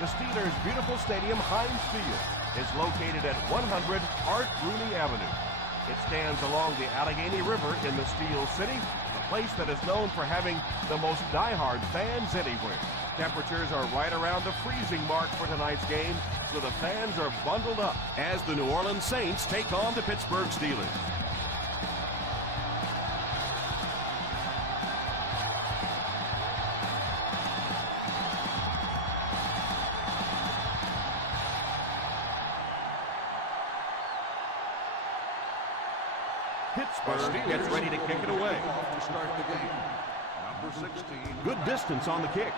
The Steelers' beautiful stadium, Heinz Field, is located at 100 Art Rooney Avenue. It stands along the Allegheny River in the Steel City, a place that is known for having the most diehard fans anywhere. Temperatures are right around the freezing mark for tonight's game, so the fans are bundled up as the New Orleans Saints take on the Pittsburgh Steelers. Pittsburgh gets ready to kick it away. To start the game. Number 16. Good distance on the kick.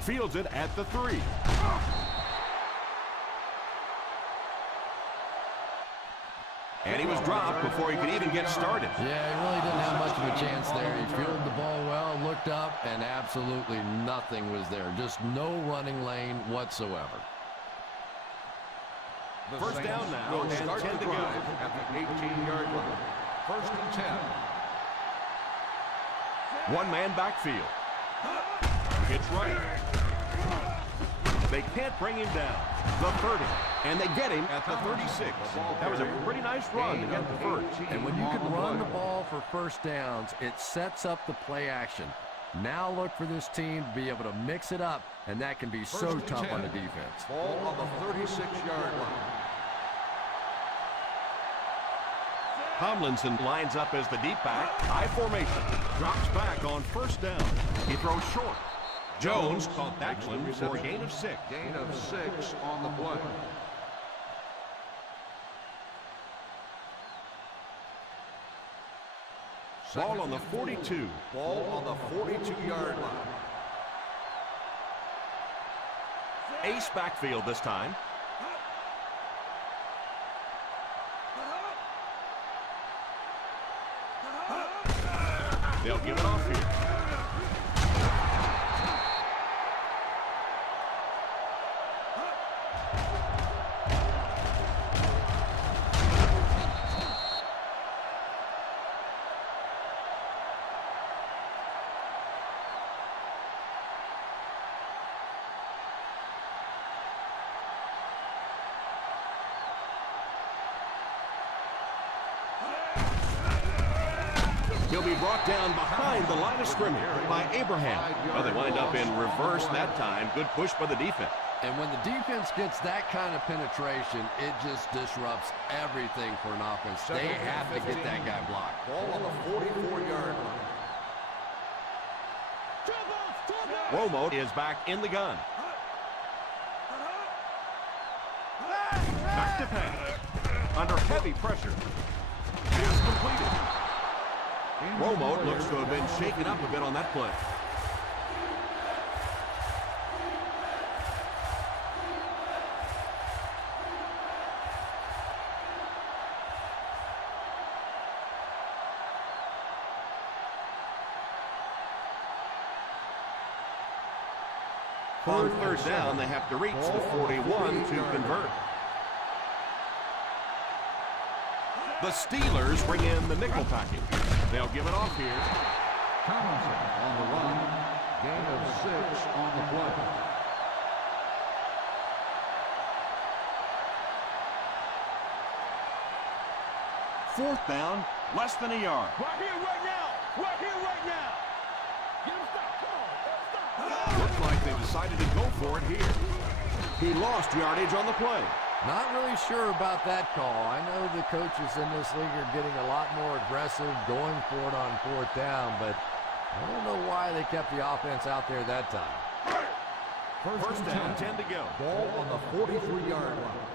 Fields it at the 3. And he was dropped before he could even get started. Yeah, he really didn't have much of a chance there. He fielded the ball well, looked up, and absolutely nothing was there. Just no running lane whatsoever. The First Saints down now, will and start 10 the to go. drive at the 18-yard line. First and 10. One man backfield. It's right. They can't bring him down. The 30. And they get him at the 36. That was a pretty nice run to get the first. And when you can run the ball for first downs, it sets up the play action. Now look for this team to be able to mix it up, and that can be so tough on the defense. Ball on the 36-yard line. Tomlinson lines up as the deep back. High formation. Drops back on first down. He throws short. Jones caught that one for a gain of 6. Gain of 6 on the play. Ball on the 42. Ball on the 42-yard line. Ace backfield this time. They'll give it off here. He'll be brought down behind the line of scrimmage by Abraham. Well, they wind up in reverse that time. Good push by the defense. And when the defense gets that kind of penetration, it just disrupts everything for an offense. They have to get that guy blocked. Ball on the 44-yard line. Romo is back in the gun. Back to pass. Under heavy pressure. Pass completed. Romo looks to have been shaken up a bit on that play. On third down, they have to reach the 41 to convert. The Steelers bring in the nickel package. They'll give it off here. Tomlinson on the run. Gain of 6 on the play. Fourth down, less than a yard. Right here, right now. Right here, right now. Get him stop. Come on. Stop. Looks like they decided to go for it here. He lost yardage on the play. Not really sure about that call. I know the coaches in this league are getting a lot more aggressive, going for it on fourth down, but I don't know why they kept the offense out there that time. First down, 10 to go. Ball on the 43-yard line.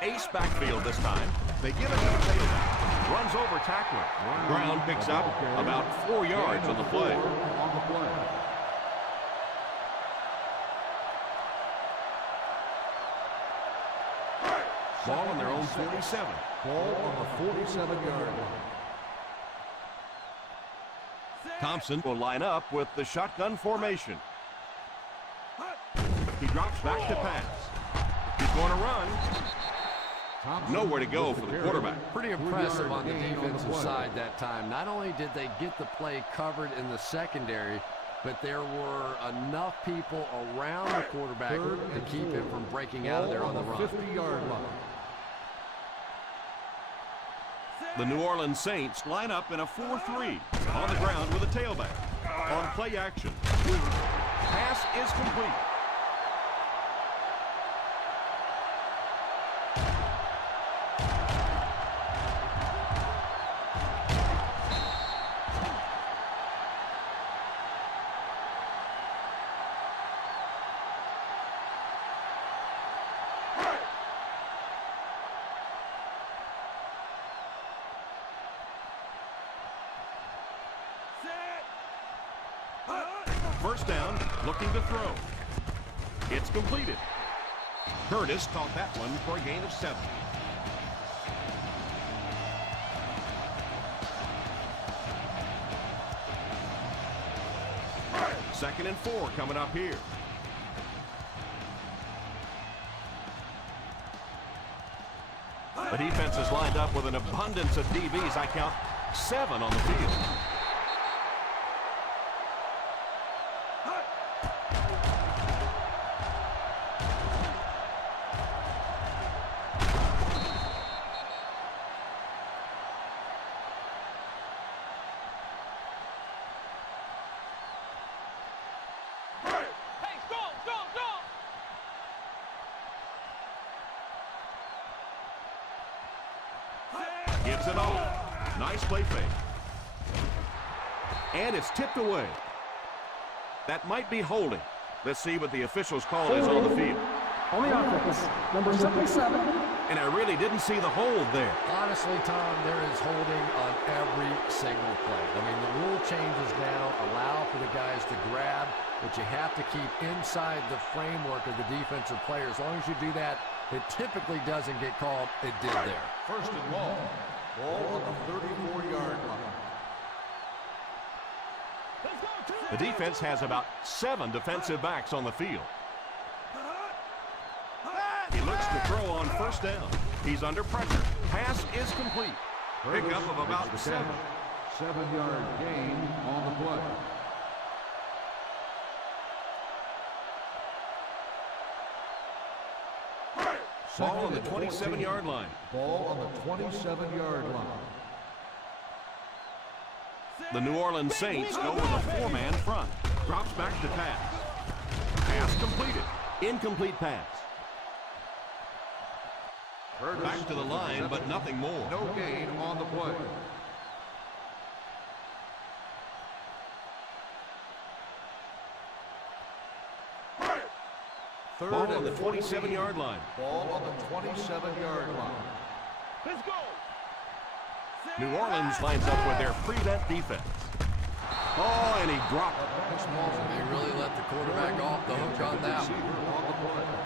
Ace backfield this time. They give it to the tailback. Runs over tackler. Brown picks up about 4 yards on the play. Ball on their own 47. Ball on the 47-yard line. Thompson will line up with the shotgun formation. He drops back to pass. He's going to run. Nowhere to go for the quarterback. Pretty impressive on the defensive side that time. Not only did they get the play covered in the secondary, but there were enough people around the quarterback to keep him from breaking out of there on the run. 50-yard line. The New Orleans Saints line up in a 4-3 on the ground with a tailback. On play action. Pass is complete. First down, looking to throw. It's completed. Curtis caught that one for a gain of 7. Second and 4 coming up here. The defense is lined up with an abundance of DBs. I count 7 on the field. Gives it off. Nice play fake. And it's tipped away. That might be holding. Let's see what the officials call is on the field. On the offense, number 77. And I really didn't see the hold there. Honestly, Tom, there is holding on every single play. I mean, the rule changes now allow for the guys to grab, but you have to keep inside the framework of the defensive player. As long as you do that, it typically doesn't get called. It did there. First and long. Ball on the 34-yard line. The defense has about 7 defensive backs on the field. He looks to throw on first down. He's under pressure. Pass is complete. Pickup of about 7. 7-yard gain on the play. Ball on the 27-yard line. Ball on the 27-yard line. The New Orleans Saints go with a 4-man front. Drops back to pass. Pass completed. Incomplete pass. Back to the line, but nothing more. No gain on the play. Ball on the 27-yard line. Ball on the 27-yard line. Let's go. New Orleans lines up with their prevent defense. Oh, and he dropped it. They really let the quarterback off the hook on that one.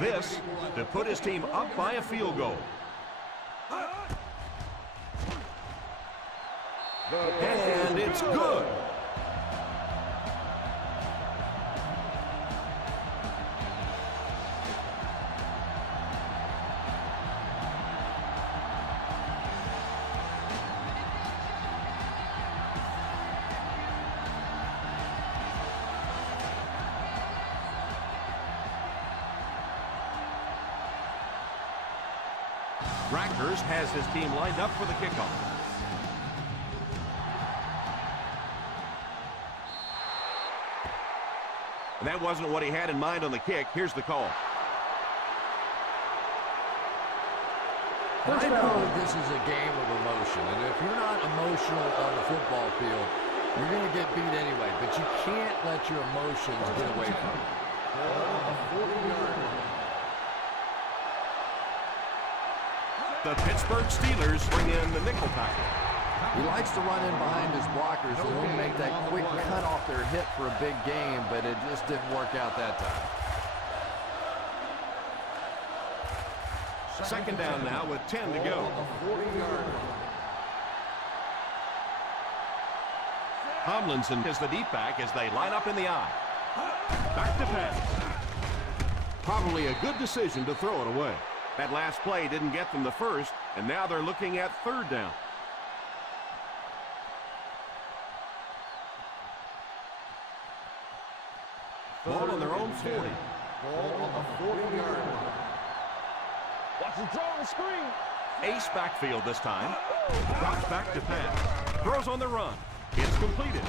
This to put his team up by a field goal. And it's good. Rackers has his team lined up for the kickoff. And that wasn't what he had in mind on the kick. Here's the call. I know this is a game of emotion, and if you're not emotional on the football field, you're going to get beat anyway, but you can't let your emotions get away from you. The Pittsburgh Steelers bring in the nickel tackle. He likes to run in behind his blockers and he'll make that quick cut off their hip for a big game, but it just didn't work out that time. Second down now with 10 to go. On the 40-yard line. Tomlinson is the deep back as they line up in the I. Back to pass. Probably a good decision to throw it away. That last play didn't get them the first, and now they're looking at third down. Ball on their own 40. Ball on the 40-yard line. Watch the throw on the screen. Ace backfield this time. Drops back to pass. Throws on the run. It's completed.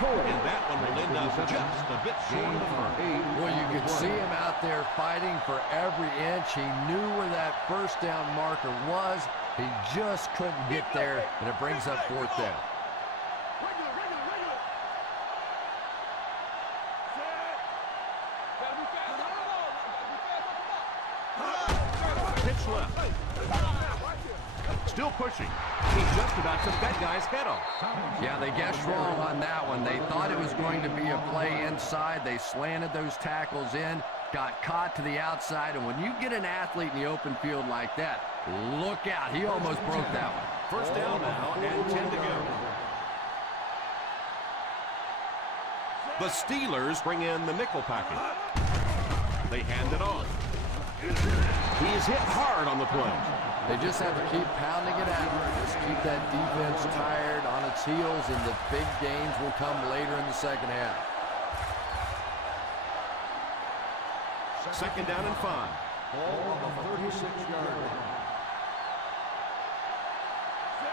And that one will end up just a bit short of the mark. Well, you could see him out there fighting for every inch. He knew where that first down marker was. He just couldn't get there, and it brings up fourth down. Pitch left. Still pushing. He just about took that guy's head off. Yeah, they guessed wrong on that one. They thought it was going to be a play inside. They slanted those tackles in, got caught to the outside, and when you get an athlete in the open field like that, look out. He almost broke that one. First down now and 10 to go. The Steelers bring in the nickel package. They hand it off. He's hit hard on the play. They just have to keep pounding it out. Just keep that defense tired on its heels, and the big gains will come later in the second half. Second down and 5. Ball on the 36-yard line.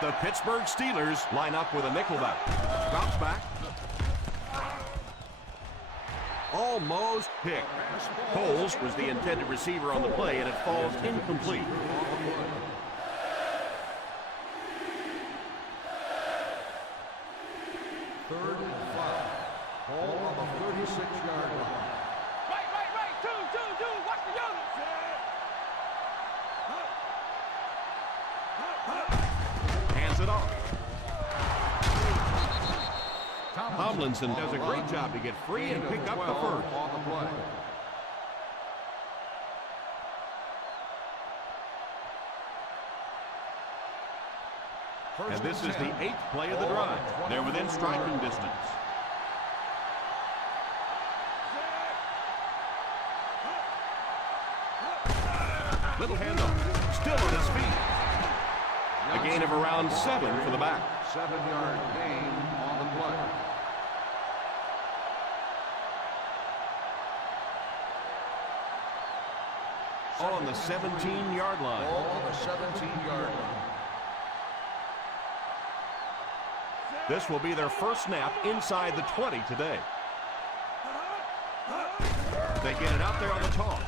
The Pittsburgh Steelers line up with a nickelback. Drops back. Almost picked. Coles was the intended receiver on the play, and it falls incomplete. Third and 5. Ball on the 36-yard line. Right. Two. Watch the young. Hands it off. Tomlinson does a great job to get free and pick up the first. On the play. And this is the 8th play of the drive. They're within striking distance. Little handoff. Still on his feet. A gain of around 7 for the back. 7-yard gain on the play. On the 17-yard line. Ball on the 17-yard line. This will be their first snap inside the 20 today. They get it out there on the toss.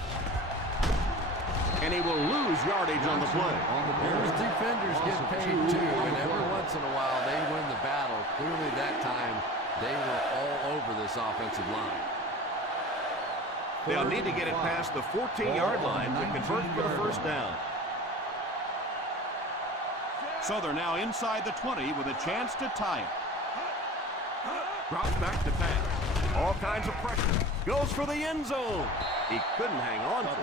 And he will lose yardage on the play. Those defenders get paid too, and every once in a while they win the battle. Clearly that time they were all over this offensive line. They'll need to get it past the 14-yard line to convert for the first down. So they're now inside the 20 with a chance to tie it. Drops back to pass. All kinds of pressure. Goes for the end zone. He couldn't hang on to it.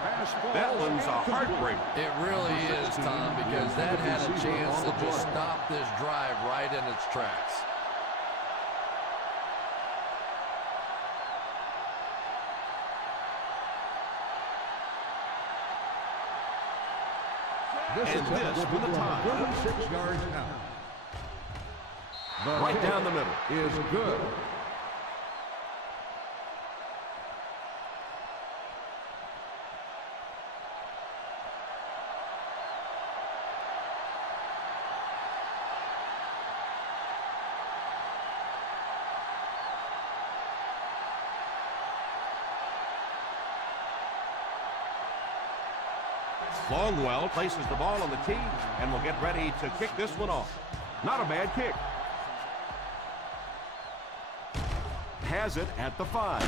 That one's a heartbreaker. It really is, Tom, because that had a chance to just stop this drive right in its tracks. And this for the tie. 36 yards out. Right down the middle. Is good. Longwell places the ball on the tee and will get ready to kick this one off. Not a bad kick. Has it at the 5.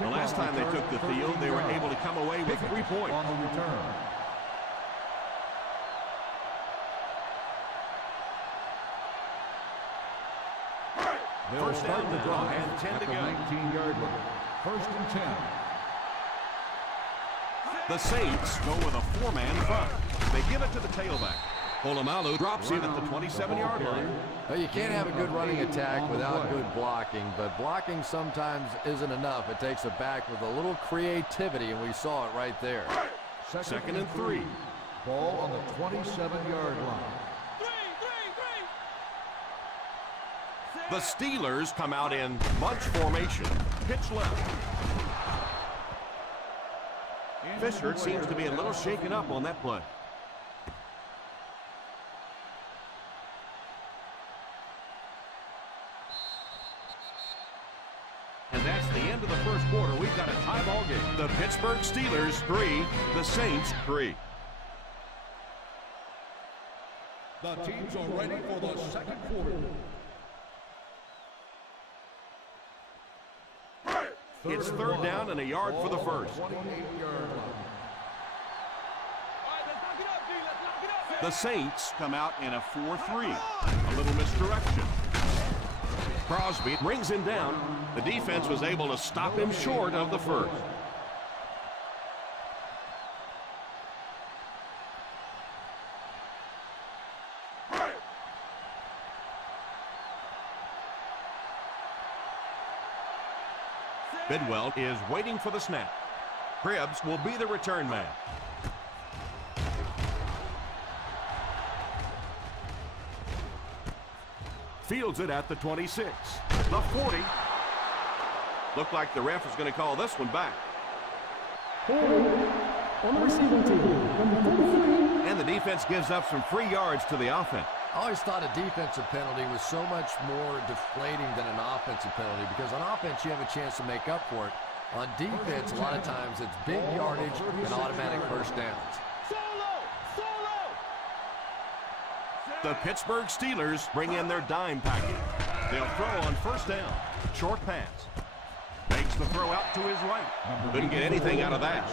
The last time they took the field, they were able to come away with 3 points. On the return. First down now and 10 to go. 19-yard line. First and 10. The Saints go with a four-man front. They give it to the tailback. Polamalu drops in at the 27-yard line. Well, you can't have a good running attack without good blocking, but blocking sometimes isn't enough. It takes a back with a little creativity, and we saw it right there. Second and 3. Ball on the 27-yard line. The Steelers come out in bunch formation. Pitch left. Fisher seems to be a little shaken up on that play. And that's the end of the first quarter. We've got a tie ball game. The Pittsburgh Steelers 3, the Saints 3. The teams are ready for the second quarter. It's third down and a yard for the first. 28-yard line. The Saints come out in a 4-3. A little misdirection. Crosby brings him down. The defense was able to stop him short of the first. Bidwell is waiting for the snap. Cribbs will be the return man. Fields it at the 26. The 40. Looked like the ref is going to call this one back. On the receiving team, number 33. And the defense gives up some free yards to the offense. I always thought a defensive penalty was so much more deflating than an offensive penalty, because on offense you have a chance to make up for it. On defense, a lot of times it's big yardage and automatic first downs. The Pittsburgh Steelers bring in their dime package. They'll throw on first down. Short pass. Makes the throw out to his right. Couldn't get anything out of that.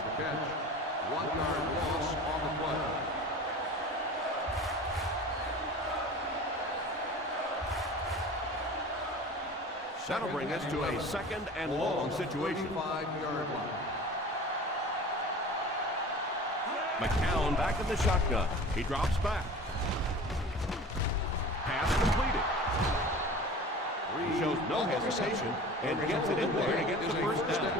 1-yard loss on the play. That'll bring us to a second and long situation. 5-yard line. McCown back in the shotgun. He drops back. Pass completed. He shows no hesitation and gets it in there to get the first down.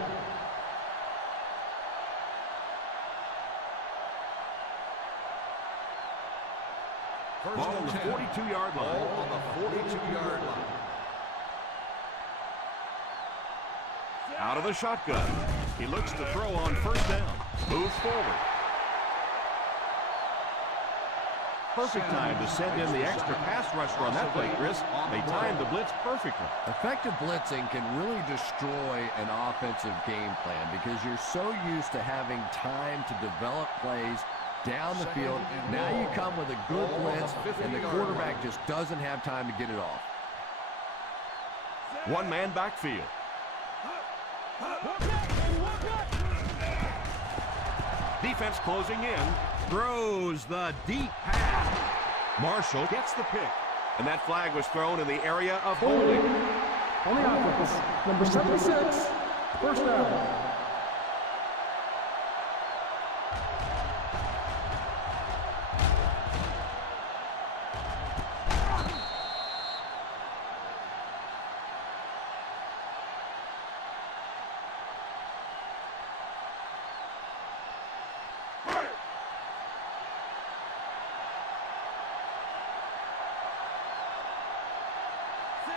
Ball on the 42-yard line. Ball on the 42-yard line. Out of the shotgun. He looks to throw on first down. Moves forward. Perfect time to send in the extra pass rusher on that play, Chris. They timed the blitz perfectly. Effective blitzing can really destroy an offensive game plan, because you're so used to having time to develop plays down the field. Now you come with a good blitz, and the quarterback just doesn't have time to get it off. One-man backfield. Defense closing in. Throws the deep pass. Marshall gets the pick. And that flag was thrown in the area of holding. On the offense, number 76. First down.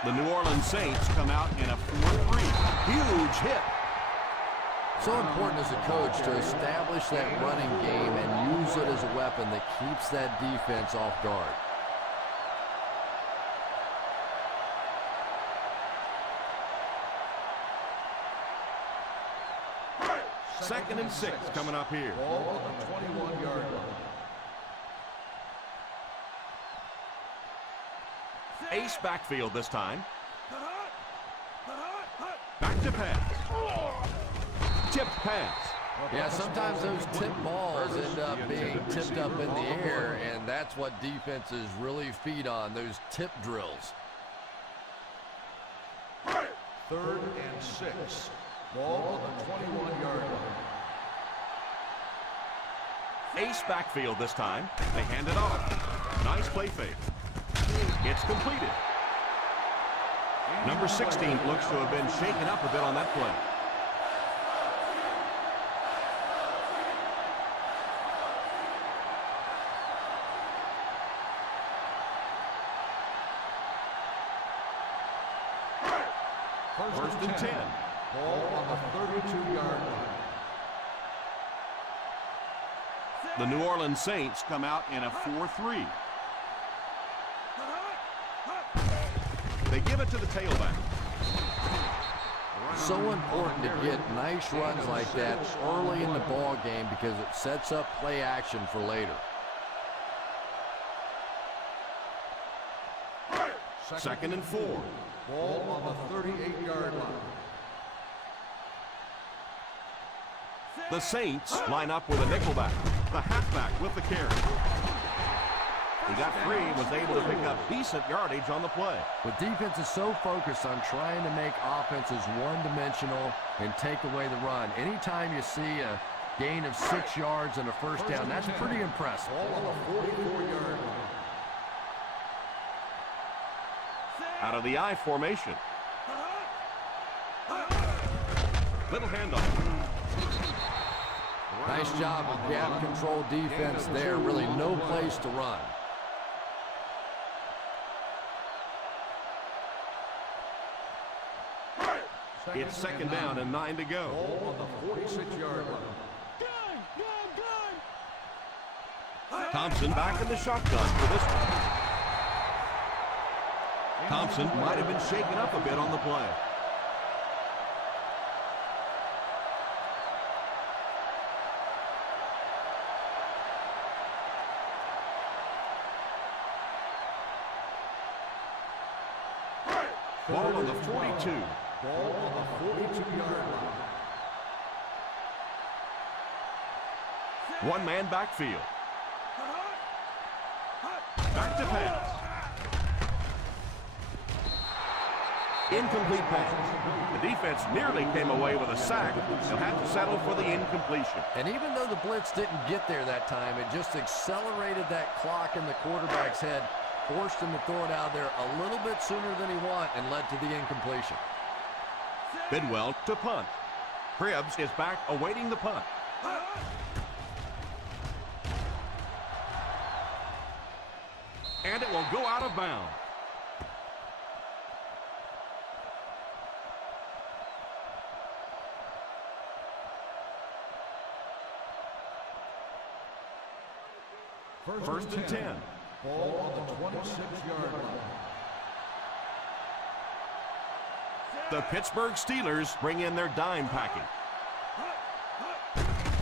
The New Orleans Saints come out in a 4-3. Huge hit. So important as a coach to establish that running game and use it as a weapon that keeps that defense off guard. Second and 6 coming up here. Ball on the 21-yard line. Ace backfield this time. Back to pass. Tipped pass. Yeah, sometimes those tipped balls end up being tipped up in the air, and that's what defenses really feed on, those tip drills. 3rd and 6. Ball on the 21-yard line. Ace backfield this time. They hand it off. Nice play fake. It's completed. Number 16 looks to have been shaken up a bit on that play. First and 10. Ball on the 32-yard line. The New Orleans Saints come out in a 4-3. They give it to the tailback. So important to get nice runs like that early in the ball game because it sets up play action for later. Second and 4. Ball on the 38-yard line. The Saints line up with a nickelback. The halfback with the carry. He got free and was able to pick up decent yardage on the play. The defense is so focused on trying to make offenses one-dimensional and take away the run. Anytime you see a gain of 6 yards and a first down, that's pretty impressive. Ball on the 44-yard line. Out of the I formation. Little handoff. Nice job with gap control defense there. Really no place to run. It's second down and 9 to go. Ball on the 46-yard line. Thompson back in the shotgun for this one. Thompson might have been shaken up a bit on the play. Ball on the 42. Ball on the 42-yard line. One-man backfield. Back to pass. Incomplete pass. The defense nearly came away with a sack. They'll have to settle for the incompletion. And even though the blitz didn't get there that time, it just accelerated that clock in the quarterback's head, forced him to throw it out there a little bit sooner than he wanted, and led to the incompletion. Bidwell to punt. Cribbs is back awaiting the punt. And it will go out of bounds. First and 10. Ball on the 26-yard line. The Pittsburgh Steelers bring in their dime packing.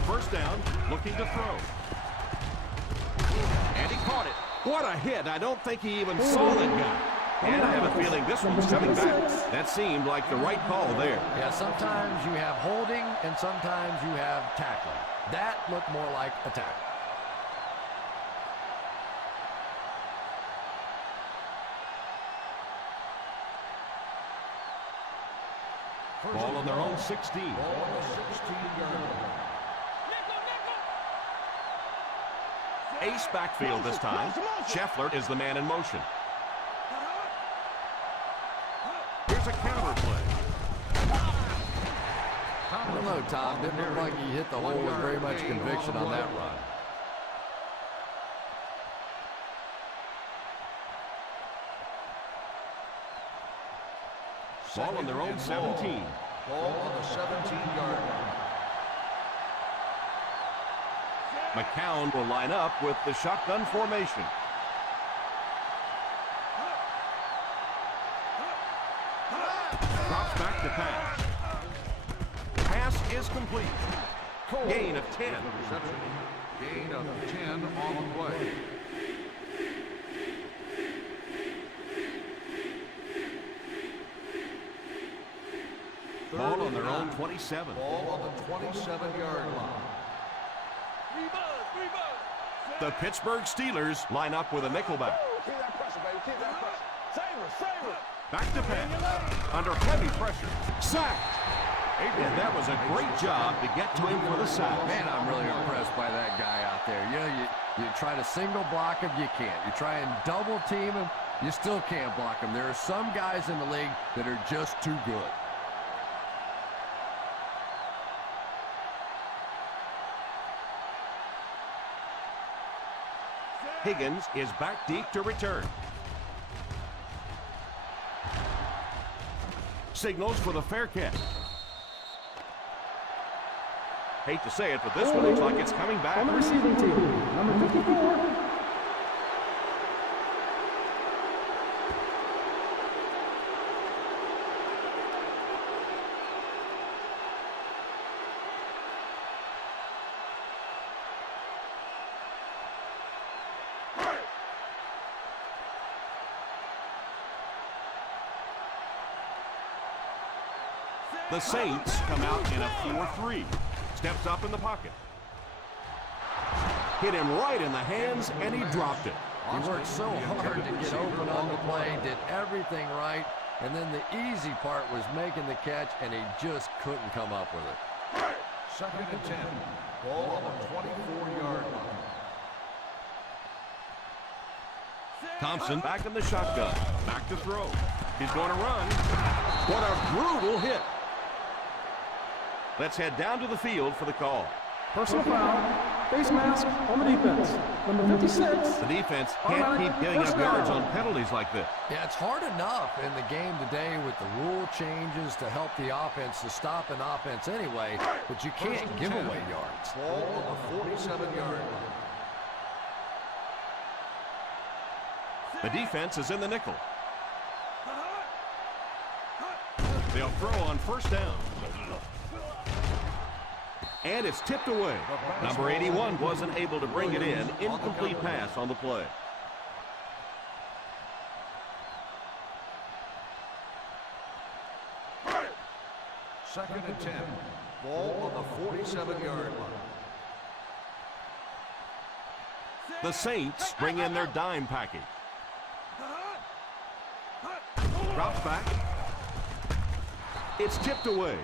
First down, looking to throw. And he caught it. What a hit. I don't think he even saw that guy. And I have a feeling this one's coming back. That seemed like the right call there. Yeah, sometimes you have holding and sometimes you have tackling. That looked more like a tackle. Ball on their own 16. Ball on the 16-yard line. Ace backfield this time. Scheffler is the man in motion. Here's a counter play. I don't know, Tom. Didn't look like he hit the hole with very much conviction on that run. Ball on their own 17. Ball on the 17-yard line. McCown will line up with the shotgun formation. Drops back to pass. Pass is complete. Gain of 10. Reception. Gain of 10 on the play. Ball on their own 27. Ball on the 27-yard line. The Pittsburgh Steelers line up with a nickelback. Keep that pressure, baby. Keep that pressure. Save it. Back to pass. Under heavy pressure. Sacked. And that was a great job to get to him for the sack. Man, I'm really impressed by that guy out there. You know, you try to single block him, you can't. You try and double team him, you still can't block him. There are some guys in the league that are just too good. Higgins is back deep to return. Signals for the fair catch. Hate to say it, but this one looks like it's coming back. On the receiving team, number 54. The Saints come out in a 4-3. Steps up in the pocket. Hit him right in the hands, and he dropped it. He worked so hard to get open on the play, did everything right, and then the easy part was making the catch, and he just couldn't come up with it. 2nd and 10. Ball on the 24-yard line. Thompson back in the shotgun. Back to throw. He's going to run. What a brutal hit. Let's head down to the field for the call. Personal foul. Face mask on the defense. Number 56. The defense can't keep giving up yards on penalties like this. Yeah, it's hard enough in the game today with the rule changes to help the offense to stop an offense anyway, but you can't give away yards. Ball on the 47-yard line. The defense is in the nickel. They'll throw on first down. And it's tipped away. Number 81 wasn't able to bring it in. Incomplete pass on the play. Second and 10. Ball on the 47-yard line. The Saints bring in their dime package. Drops back. It's tipped away.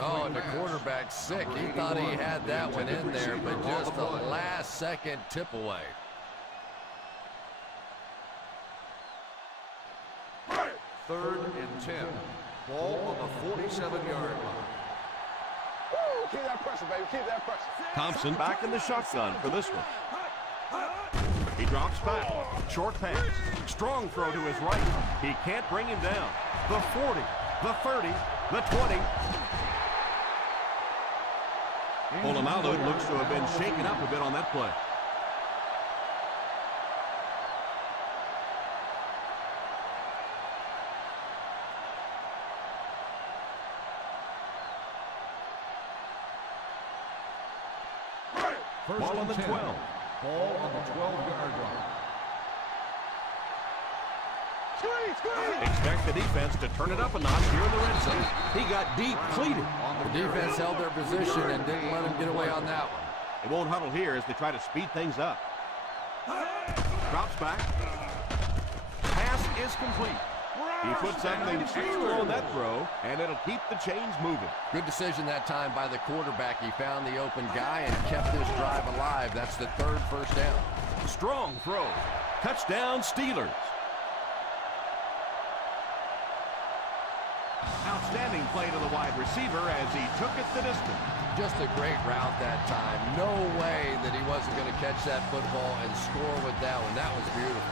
Oh, and the quarterback's sick. He thought he had that one in there, but just a last-second tip away. Third and 10. Ball on the 47-yard line. Keep that pressure, baby. Keep that pressure. Thompson back in the shotgun for this one. He drops back. Short pass. Strong throw to his right. He can't bring him down. The 40, the 30, the 20. Polamalu looks to have been shaken up a bit on that play. Ball on the 12. Ball on the 12-yard line. Expect the defense to turn it up a notch here in the red zone. He got deep, pleated. The defense held their position and didn't let him get away on that one. They won't huddle here as they try to speed things up. Drops back. Pass is complete. He put something extra on that throw, and it'll keep the chains moving. Good decision that time by the quarterback. He found the open guy and kept this drive alive. That's the third first down. Strong throw. Touchdown, Steelers. Outstanding play to the wide receiver as he took it the distance. Just a great route that time. No way that he wasn't going to catch that football and score with that one. That was beautiful.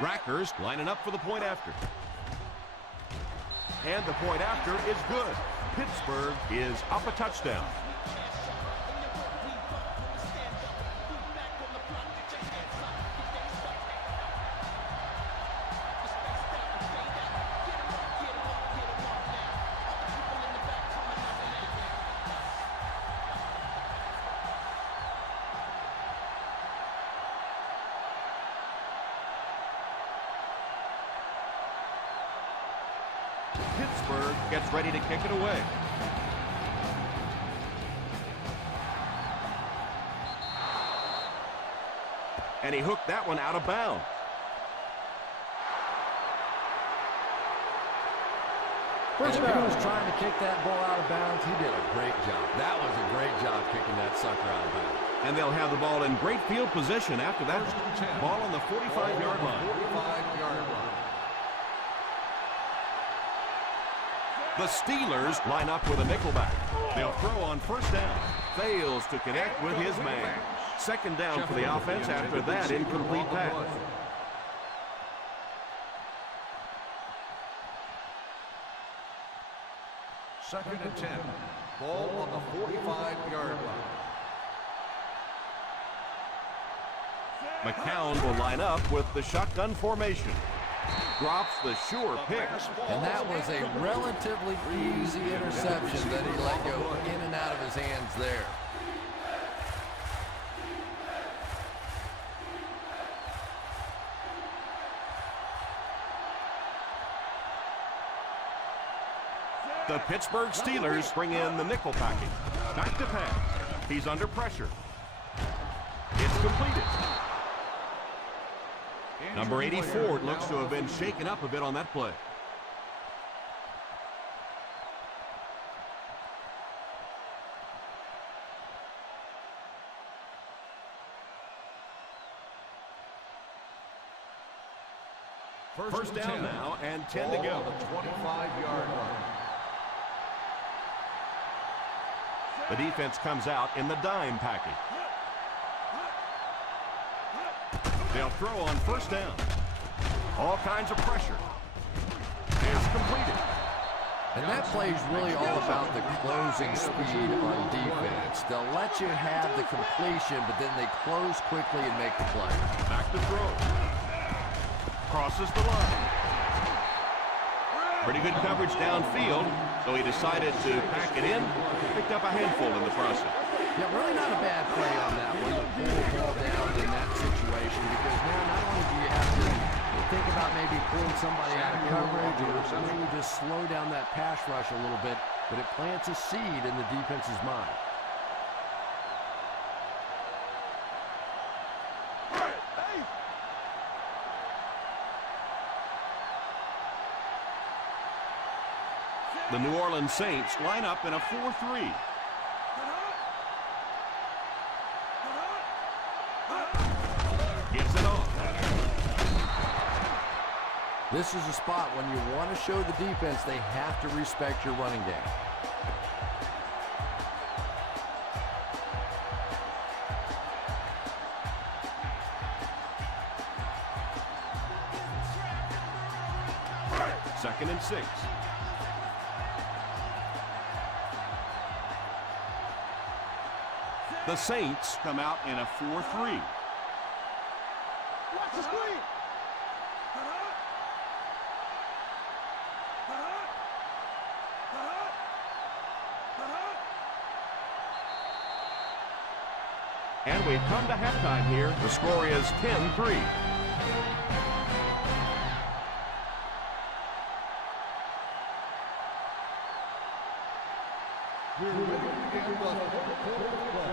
Rackers lining up for the point after. And the point after is good. Pittsburgh is up a touchdown. Pittsburgh gets ready to kick it away. And he hooked that one out of bounds. First down. He was trying to kick that ball out of bounds. He did a great job. That was a great job kicking that sucker out of bounds. And they'll have the ball in great field position after that. Ball on the 45-yard line. 45-yard line. The Steelers line up with a nickelback. They'll throw on first down. Fails to connect with his man. Second down for the offense after that incomplete pass. Second and 10. Ball on the 45-yard line. McCown will line up with the shotgun formation. Drops the sure pick. And that was a relatively easy interception that he let go in and out of his hands there. The Pittsburgh Steelers bring in the nickel packing. Back to pass. He's under pressure. It's completed. Number 84 looks to have been shaken up a bit on that play. First down now and 10 to go. 25-yard line. The defense comes out in the dime package. They'll throw on first down. All kinds of pressure. It's completed. And that play is really all about the closing speed on defense. They'll let you have the completion, but then they close quickly and make the play. Back to throw. Crosses the line. Pretty good coverage downfield, so he decided to pack it in. Picked up a handful in the process. Yeah, really not a bad play on that one to pull the ball down in that situation, because now not only do you have to think about maybe pulling somebody out of coverage or maybe just slow down that pass rush a little bit, but it plants a seed in the defense's mind. The New Orleans Saints line up in a 4-3. Gives it off. This is a spot when you want to show the defense they have to respect your running game. Second and 6. The Saints come out in a 4-3. Watch the screen. And we've come to halftime here. The score is 10-3. We're ready to begin the fourth quarter.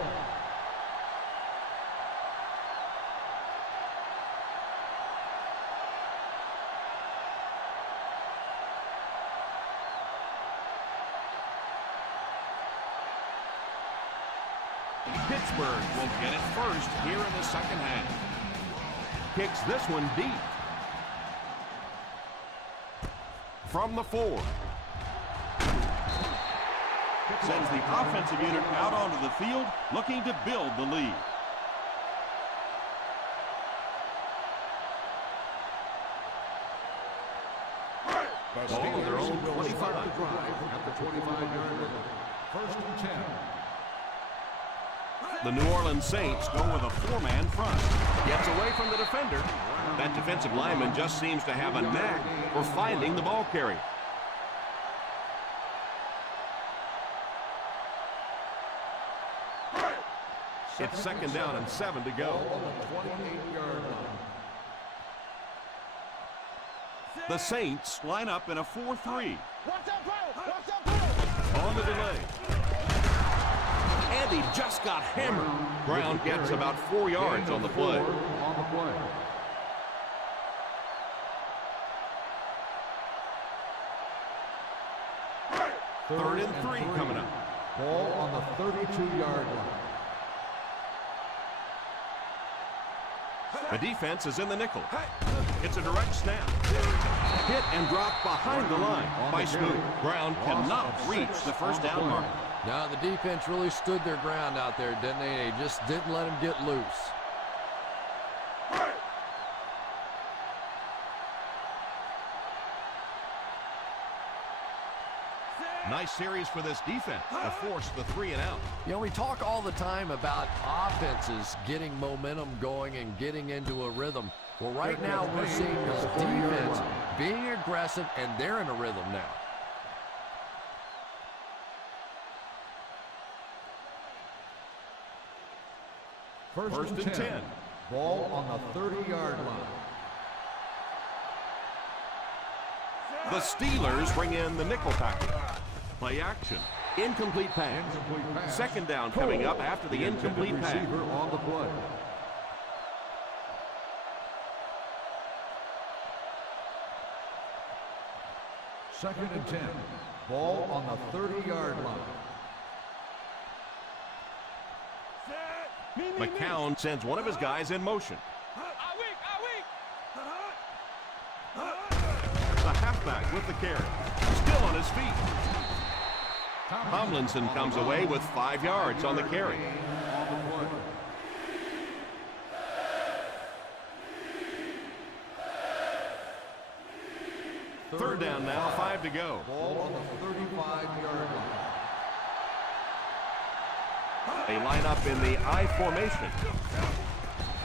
Pittsburgh will get it first here in the second half. Kicks this one deep. From the 4. Sends the offensive unit out onto the field, looking to build the lead. Ball on their own 25. At the 25-yard line. First and 10. The New Orleans Saints go with a 4-man front. Gets away from the defender. That defensive lineman just seems to have a knack for finding the ball carrier. It's second down and 7 to go. On the 28-yard line. The Saints line up in a 4-3. Watch that play. Watch that play. On the delay. And he he just got hammered. Brown gets about 4 yards on the play. On the play. Third and three coming up. Ball on the 32-yard line. The defense is in the nickel. It's a direct snap. Hit and dropped behind the line by Smoot. Brown cannot reach the first down mark. Now, the defense really stood their ground out there, didn't they? They just didn't let him get loose. Nice series for this defense to force the 3 and out. You know, we talk all the time about offenses getting momentum going and getting into a rhythm. Well, right now we're seeing this defense being aggressive, and they're in a rhythm now. First and 10. Ball on the 30-yard line. The Steelers bring in the nickel package. Play action. Incomplete pass. Incomplete pass. Second down coming up after the incomplete pass. Receiver on the play. Second and 10. Ball on the 30-yard line. McCown sends one of his guys in motion. The halfback with the carry. Still on his feet. Tomlinson comes away with 5 yards on the carry. Third down now, 5 to go. Ball on the 35-yard line. They line up in the I formation.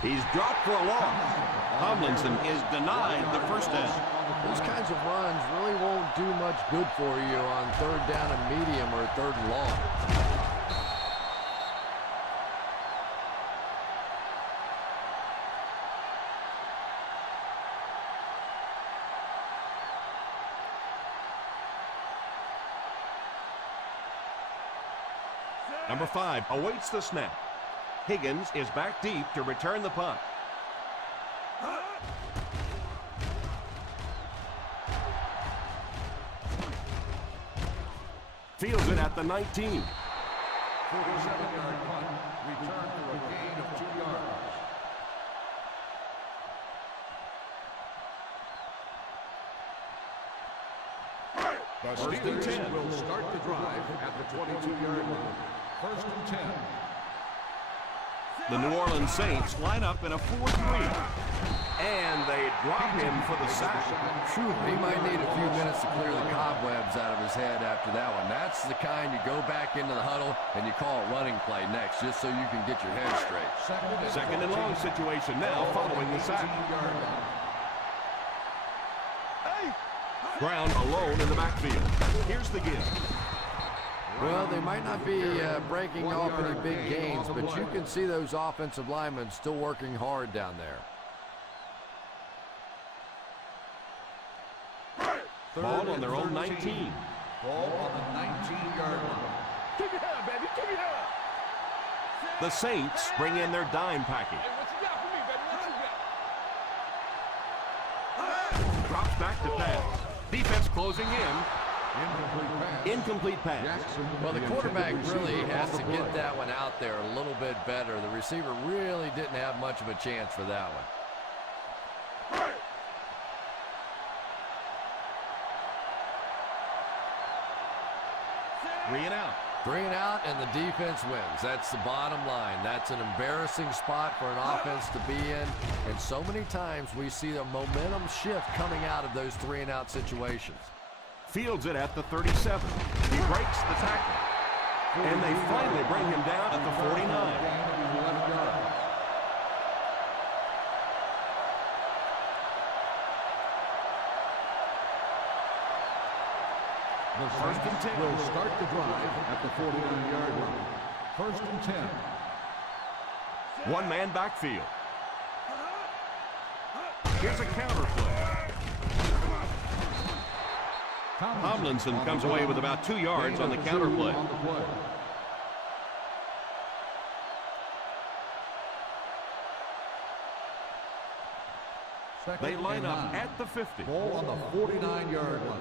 He's dropped for a loss. Tomlinson is denied the first down. Those kinds of runs really won't do much good for you on third down and medium or third and long. Number 5 awaits the snap. Higgins is back deep to return the punt. Fields it at the 19. 47-yard punt. Return for a gain of 2 yards. First and 10. Will start the drive at the 22-yard line. First and 10. The New Orleans Saints line up in a 4-3. And they drop him for the sack. He might need a few minutes to clear the cobwebs out of his head after that one. That's the kind you go back into the huddle and you call a running play next just so you can get your head straight. Second and long situation now following the sack. Brown alone in the backfield. Here's the give. Well, they might not be breaking off any big gains, but you can see those offensive linemen still working hard down there. Ball on their own 19. Ball on the 19-yard line. Keep your head up, baby. Keep your head up. The Saints bring in their dime package. Hey, what you got for me, baby? What you got? Drops back to pass. Defense closing in. Incomplete pass. Well, the quarterback really has to get that one out there a little bit better. The receiver really didn't have much of a chance for that one. 3 and out. 3 and out, and the defense wins. That's the bottom line. That's an embarrassing spot for an offense to be in. And so many times we see the momentum shift coming out of those 3 and out situations. Fields it at the 37. He breaks the tackle. And they finally bring him down at the 49. The first and 10 will start the drive at the 49-yard line. First and 10. One-man backfield. Here's a counter play. Tomlinson comes away with about 2 yards on the counter play. They line up at the 50. Ball on the 49-yard line.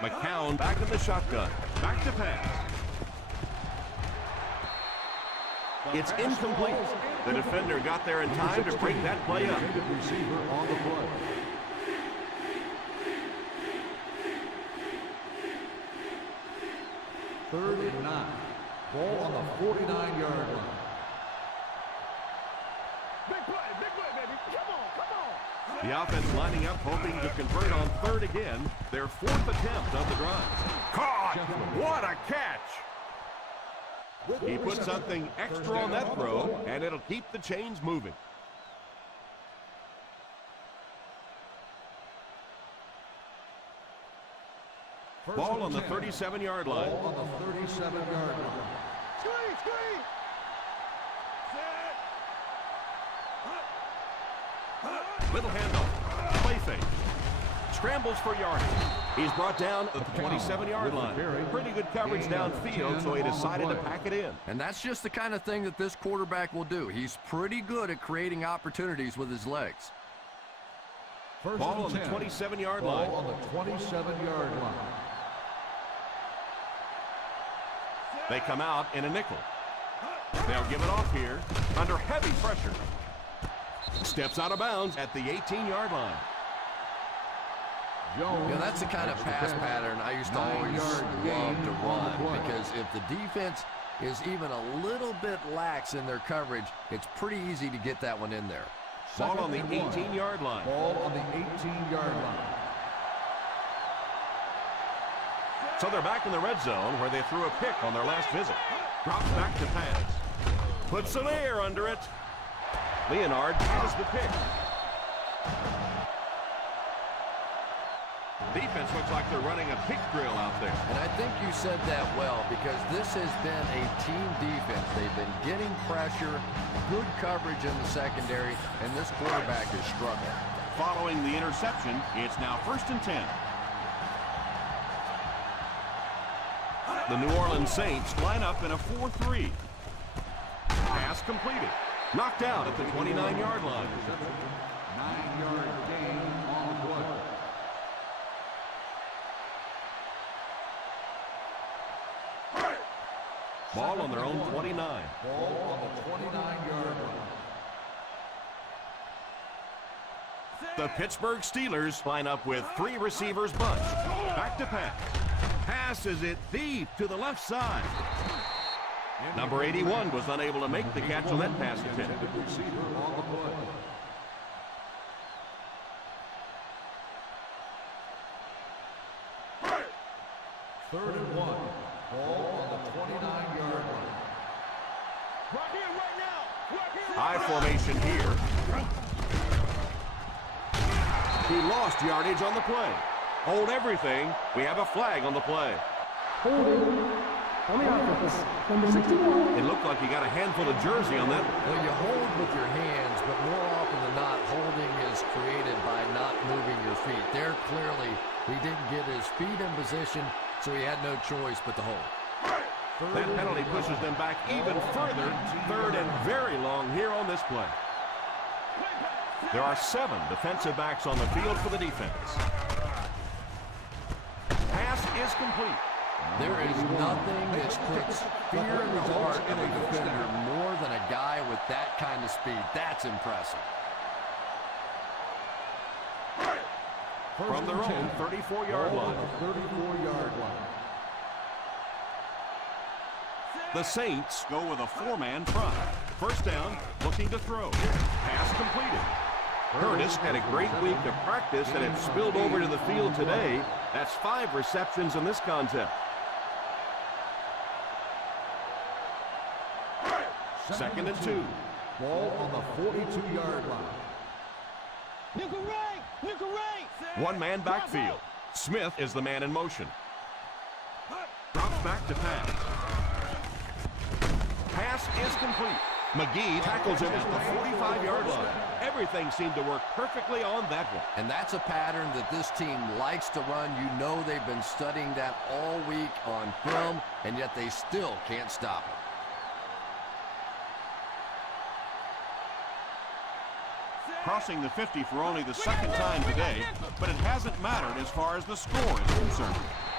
McCown back in the shotgun. Back to pass. It's incomplete. The defender got there in time to break that play up. Receiver on the play. Third and 9. Ball on the 49-yard line. Big play, baby. Come on. The offense lining up, hoping to convert on third again. Their fourth attempt of the drive. Caught! What a catch! He put something extra on that throw, and it'll keep the chains moving. Ball on the 37-yard line. Ball on the 37-yard line. Screen. Little handoff. Play fake. Scrambles for yardage. He's brought down at the 27-yard line. Pretty good coverage downfield, so he decided to pack it in. And that's just the kind of thing that this quarterback will do. He's pretty good at creating opportunities with his legs. Ball on the 27-yard line. Ball on the 27-yard line. They come out in a nickel. They'll give it off here under heavy pressure. Steps out of bounds at the 18-yard line. Yeah, that's the kind of pass pattern I used to always love to run, because if the defense is even a little bit lax in their coverage, it's pretty easy to get that one in there. Ball on the 18-yard line. Ball on the 18-yard line. So they're back in the red zone where they threw a pick on their last visit. Drops back to pass. Puts some air under it. Leonard has the pick. Defense looks like they're running a pig drill out there. And I think you said that well, because this has been a team defense. They've been getting pressure, good coverage in the secondary, and this quarterback is struggling. Following the interception, it's now 1st and 10. The New Orleans Saints line up in a 4-3. Pass completed. Knocked out at the 29-yard line. 9-yard gain on the play. Ball on their own 29. Ball on the 29-yard line. The Pittsburgh Steelers line up with 3 receivers bunched. Back to pass. Passes it deep to the left side. Number 81 was unable to make the catch on that pass attempt. Receiver on the play. Third and 1. Ball on the 29-yard line. Right here, right now. High formation here. He lost yardage on the play. Hold everything. We have a flag on the play. Holding on the offense, number 61. It looked like he got a handful of jersey on that. Well, you hold with your hands, but more often than not, holding is created by not moving your feet. There, clearly, he didn't get his feet in position, so he had no choice but to hold. That penalty pushes them back even further. 3rd and very long here on this play. There are 7 defensive backs on the field for the defense. Pass is complete. There is nothing that puts fear in the heart of a defender more than a guy with that kind of speed. That's impressive. From their own 34-yard line. 34-yard line. The Saints go with a 4-man front. First down, looking to throw. Pass completed. Curtis had a great week of practice, and it spilled over to the field today. That's 5 receptions in this contest. 2nd and 2. Ball on the 42-yard line. Nickel right. 1-man backfield. Smith is the man in motion. Drops back to pass. Pass is complete. McGee tackles him at the 45-yard line. Everything seemed to work perfectly on that one. And that's a pattern that this team likes to run. You know they've been studying that all week on film, and yet they still can't stop it. crossing the 50 for only the second time today, but it hasn't mattered as far as the score is concerned.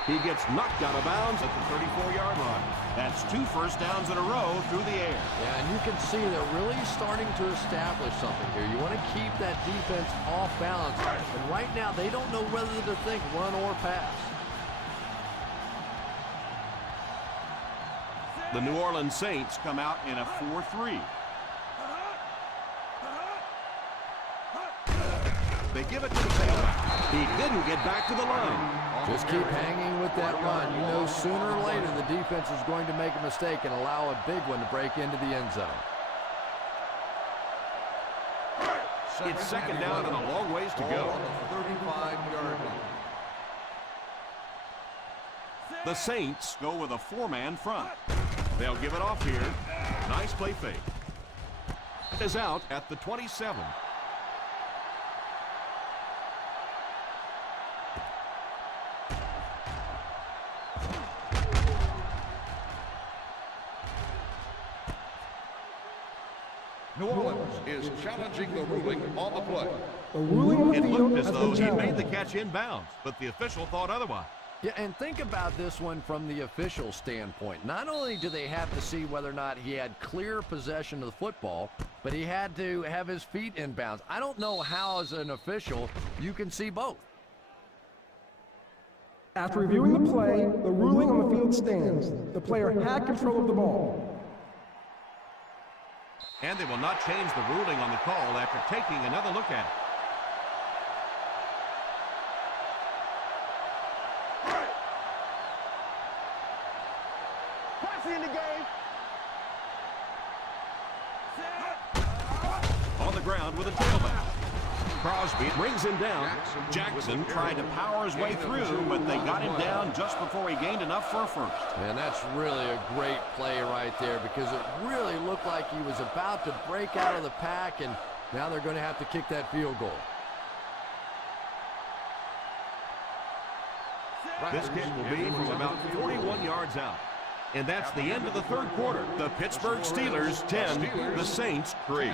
He gets knocked out of bounds at the 34-yard line. That's 2 first downs in a row through the air. Yeah, and you can see they're really starting to establish something here. You want to keep that defense off balance, and right now they don't know whether to think run or pass. The New Orleans Saints come out in a 4-3. They give it to the tailback. He didn't get back to the line. Just keep hanging with that run. You know sooner or later the defense is going to make a mistake and allow a big one to break into the end zone. It's second down and a long ways to go. 35-yard line. The Saints go with a 4-man front. They'll give it off here. Nice play fake. It is out at the 27. New Orleans is challenging the ruling on the play. The ruling on the It field looked as has though been he made the challenged. catch inbounds, but the official thought otherwise. Yeah, and think about this one from the official standpoint. Not only do they have to see whether or not he had clear possession of the football, but he had to have his feet in bounds. I don't know how, as an official, you can see both. After reviewing the play, the ruling on the field stands. The player had control of the ball. And they will not change the ruling on the call after taking another look at it. Passing in the game. On the ground with a tailback. Crosby brings him down. Jackson tried to power his way through, but they got him down just before he gained enough for a first. And that's really a great play right there because it really looked like he was about to break out of the pack, and now they're going to have to kick that field goal. This kick will be from about 41 yards out. And that's the end of the third quarter. The Pittsburgh Steelers 10, the Saints 3.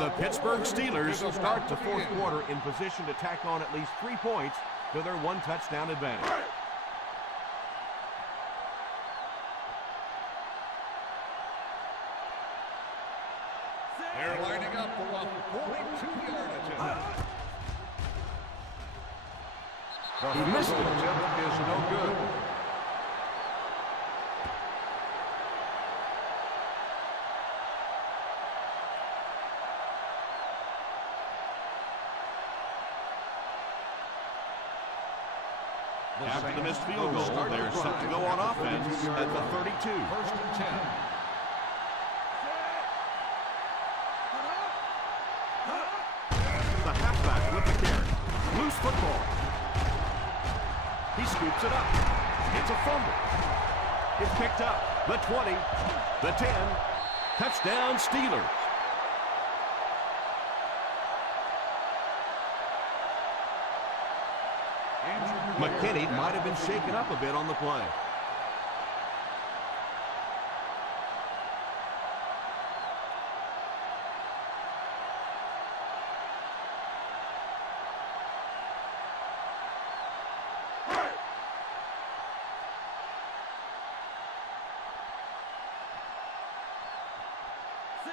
The Pittsburgh Steelers start the fourth quarter in position to tack on at least 3 points to their 1-touchdown advantage. They're lining up for a 42-yard attempt. He missed it. Attempt is no good. After the missed field goal, they're set to go on offense at the 32. First and 10. The halfback with the carry. Loose football. He scoops it up. It's a fumble. It's picked up. The 20, the 10. Touchdown Steelers. McKinney might have been shaken up a bit on the play.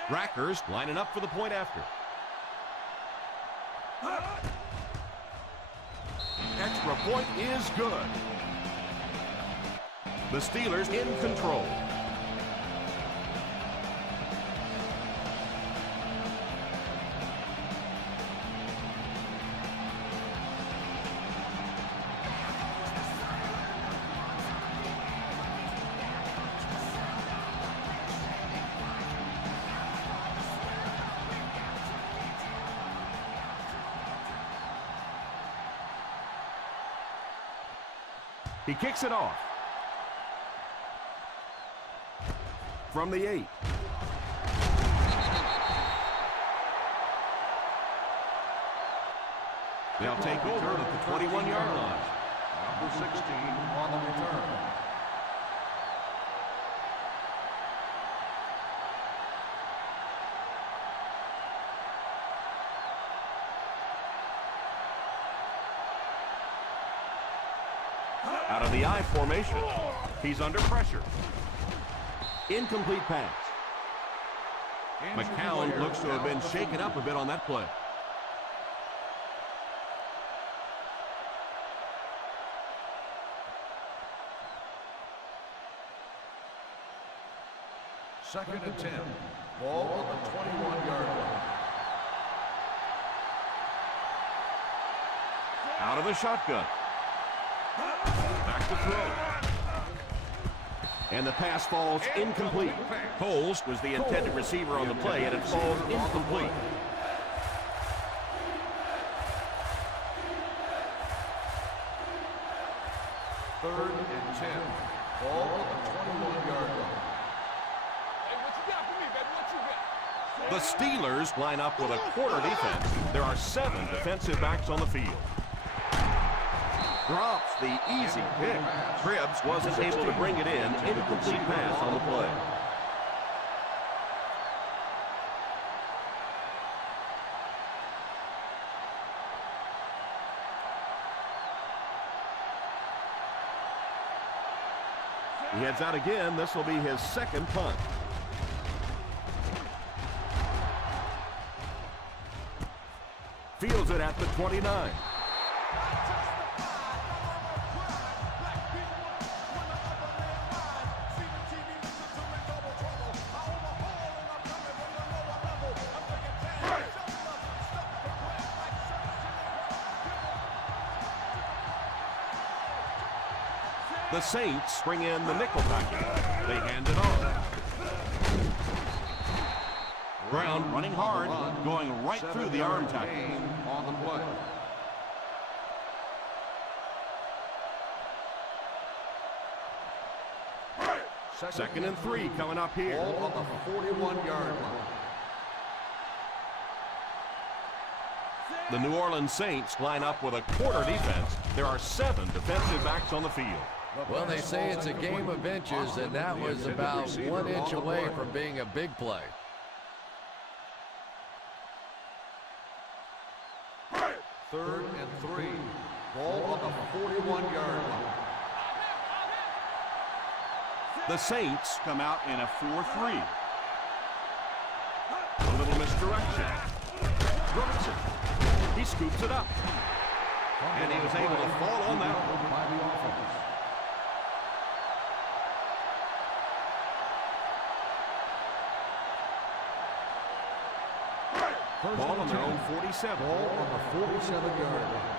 Rackers lining up for the point after. Extra point is good. The Steelers in control. He kicks it off. From the 8. They'll take over at the 21-yard line. Number 16 on the return. Out of the I formation. He's under pressure. Incomplete pass. McCown looks to have been shaken up a bit on that play. Second and 10. Ball on the 21-yard line. Out of the shotgun. Back to throw. And the pass falls incomplete. Coles was the intended receiver on the play, and it falls incomplete. Third and 10. Ball on the 21-yard line. Hey, what you got for me, baby? What you got? The Steelers line up with a quarter defense. There are 7 defensive backs on the field. Drops the easy pick. Cribbs wasn't able to bring it in. Incomplete pass on the play. He heads out again. This will be his second punt. Fields it at the 29. The Saints bring in the nickel package. They hand it off. Brown running hard, going right through the arm tackle. On the play. Second and 3 coming up here. Ball on the 41-yard line. The New Orleans Saints line up with a quarter defense. There are 7 defensive backs on the field. Well, they say it's a game of inches, and that was about 1 inch away from being a big play. Third and 3. Ball on the 41-yard line. The Saints come out in a 4-3. A little misdirection. Robertson. He scoops it up. And he was able to fall on that one. By the offense. Ball on their own 47. Ball on the 47-yard line.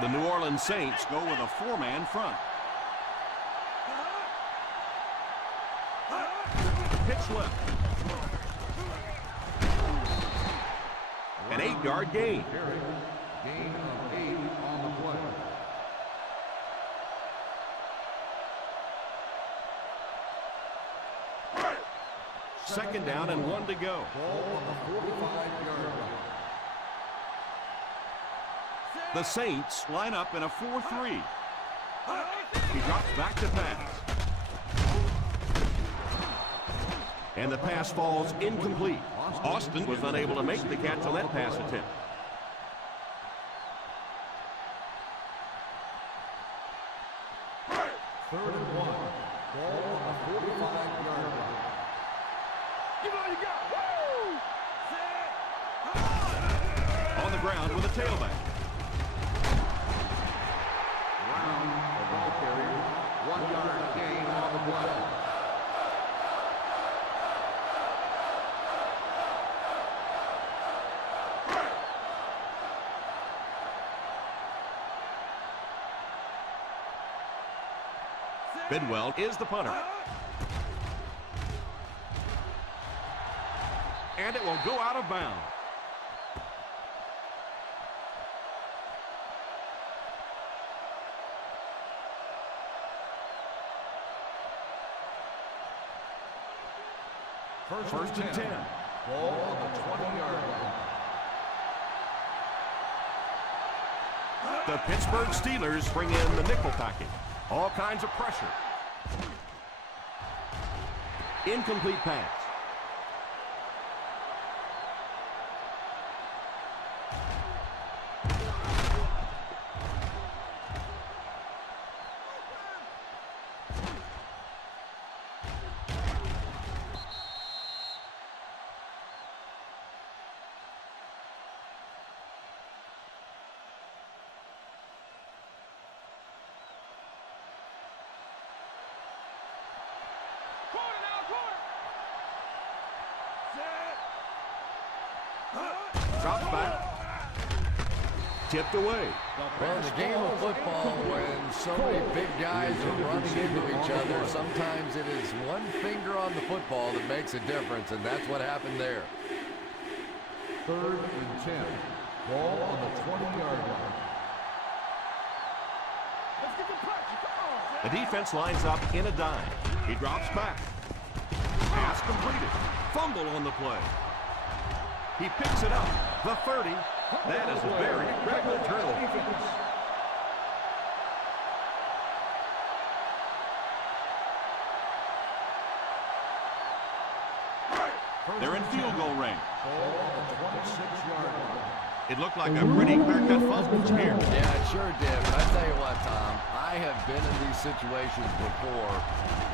The New Orleans Saints go with a 4-man front. Pitch left. An 8-yard gain. Gain of 8 on the play. Second down and 1 to go. Ball on the 45-yard line. The Saints line up in a 4-3. He drops back to pass. And the pass falls incomplete. Austin was unable to make the catch on that pass attempt. Third and 1. Ball on the 45-yard line. Give it all you got. Woo! On the ground with a tailback. Brown, the ball carrier. 1-yard gain on the play. Bidwell is the punter. And it will go out of bounds. First and 10. Ball on the 20-yard line. The Pittsburgh Steelers bring in the nickel package. All kinds of pressure. Incomplete pass. tipped away. Well, in the game of football, when so many big guys are running into each other, sometimes it is one finger on the football that makes a difference, and that's what happened there. 3rd and 10. Ball on the 20-yard line. Let's get the pressure. Come on. The defense lines up in a dime. He drops back. Pass completed. Fumble on the play. He picks it up. The 30. That is a very regular turnover. They're in field goal range. Ball on the 26-yard line. It looked like a pretty clear-cut fumble here. Yeah, it sure did. But I tell you what, Tom, I have been in these situations before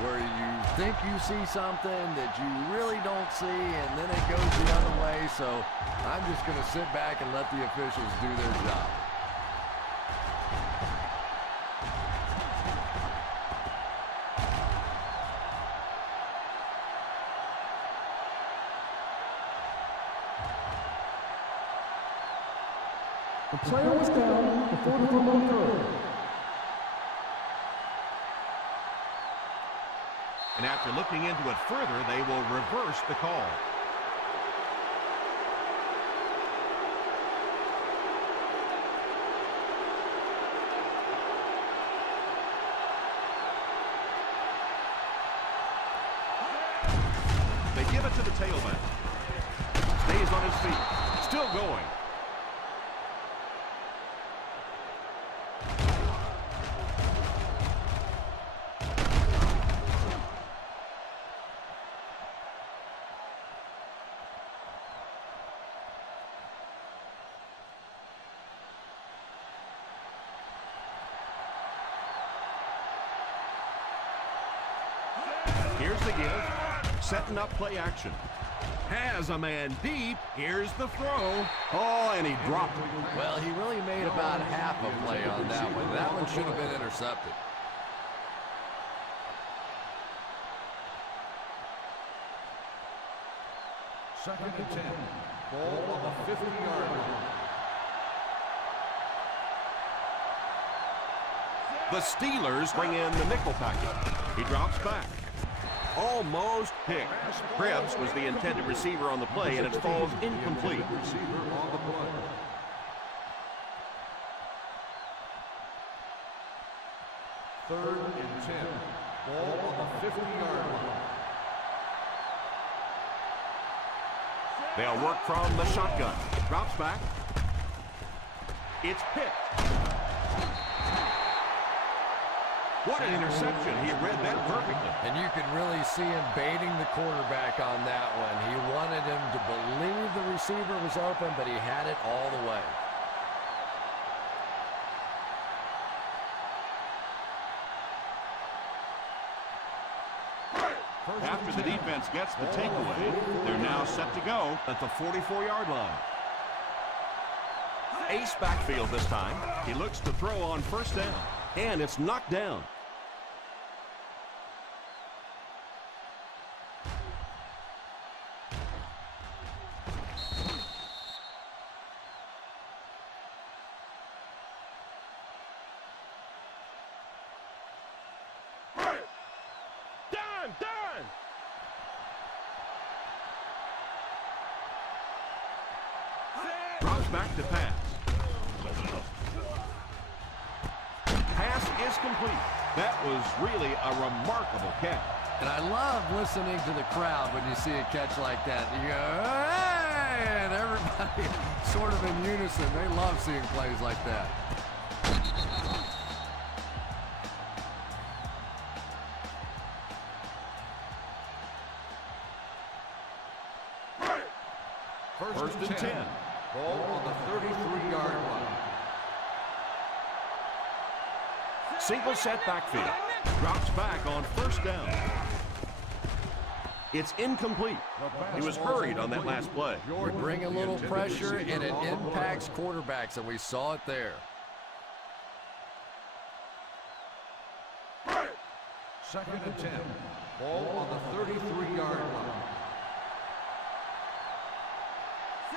where you think you see something that you really don't see, and then it goes the other way. So I'm just going to sit back and let the officials do their job. The player was down before the fumble occurred. And after looking into it further, they will reverse the call. They give it to the tailback. Stays on his feet. Still going. Here's the give. Setting up play action. Has a man deep. Here's the throw. Oh, and he dropped it. Well, he really made about half a play on that one. That one should have been intercepted. Second and 10. Ball on the 50-yard line. The Steelers bring in the nickel package. He drops back. Almost picked. Krebs was the intended receiver on the play, and it falls incomplete. Receiver on the play. Third and 10. Ball on the 50-yard line. They'll work from the shotgun. Drops back. It's picked. What an interception. He read that perfectly. And you can really see him baiting the quarterback on that one. He wanted him to believe the receiver was open, but he had it all the way. After the defense gets the takeaway, they're now set to go at the 44-yard line. Ace backfield this time. He looks to throw on first down, and it's knocked down. Done! Drops back to pass. Pass is complete. That was really a remarkable catch. And I love listening to the crowd when you see a catch like that. You go, hey! And everybody sort of in unison. They love seeing plays like that. First and 10. Ball on the 33-yard line. Single set backfield. Drops back on first down. It's incomplete. He was hurried on that last play. We bring a little pressure, and it impacts quarterbacks, and we saw it there. Second and 10. Ball on the 33-yard line.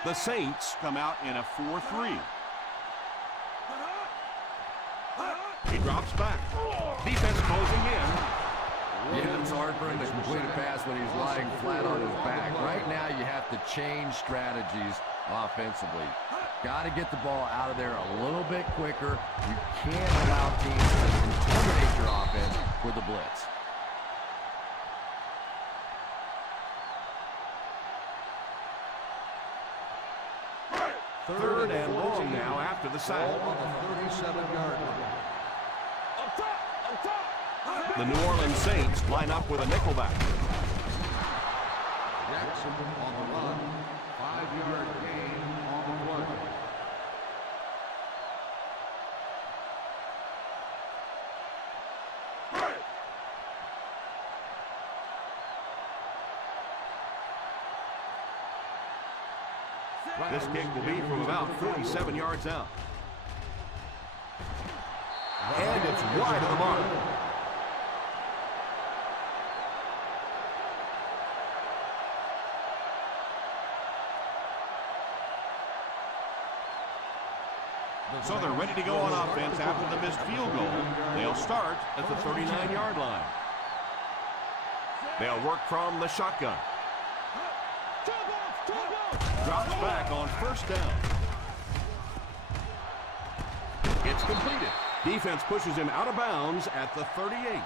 The Saints come out in a 4-3. drops back. Defense closing in. Yeah, it's hard for him to complete a pass when he's lying flat on his back. Right now, you have to change strategies offensively. Got to get the ball out of there a little bit quicker. You can't allow teams to intimidate your offense with a blitz. Third and long now after the sack. On the 37-yard line. Up top! Up top! The New Orleans Saints line up with a nickelback. Jackson on the run. 5-yard gain on the play. This kick will be from about 47 yards out. And it's wide of the mark. So they're ready to go on offense after the missed field goal. They'll start at the 39-yard line. They'll work from the shotgun. Drops back on first down. It's completed. Defense pushes him out of bounds at the 38.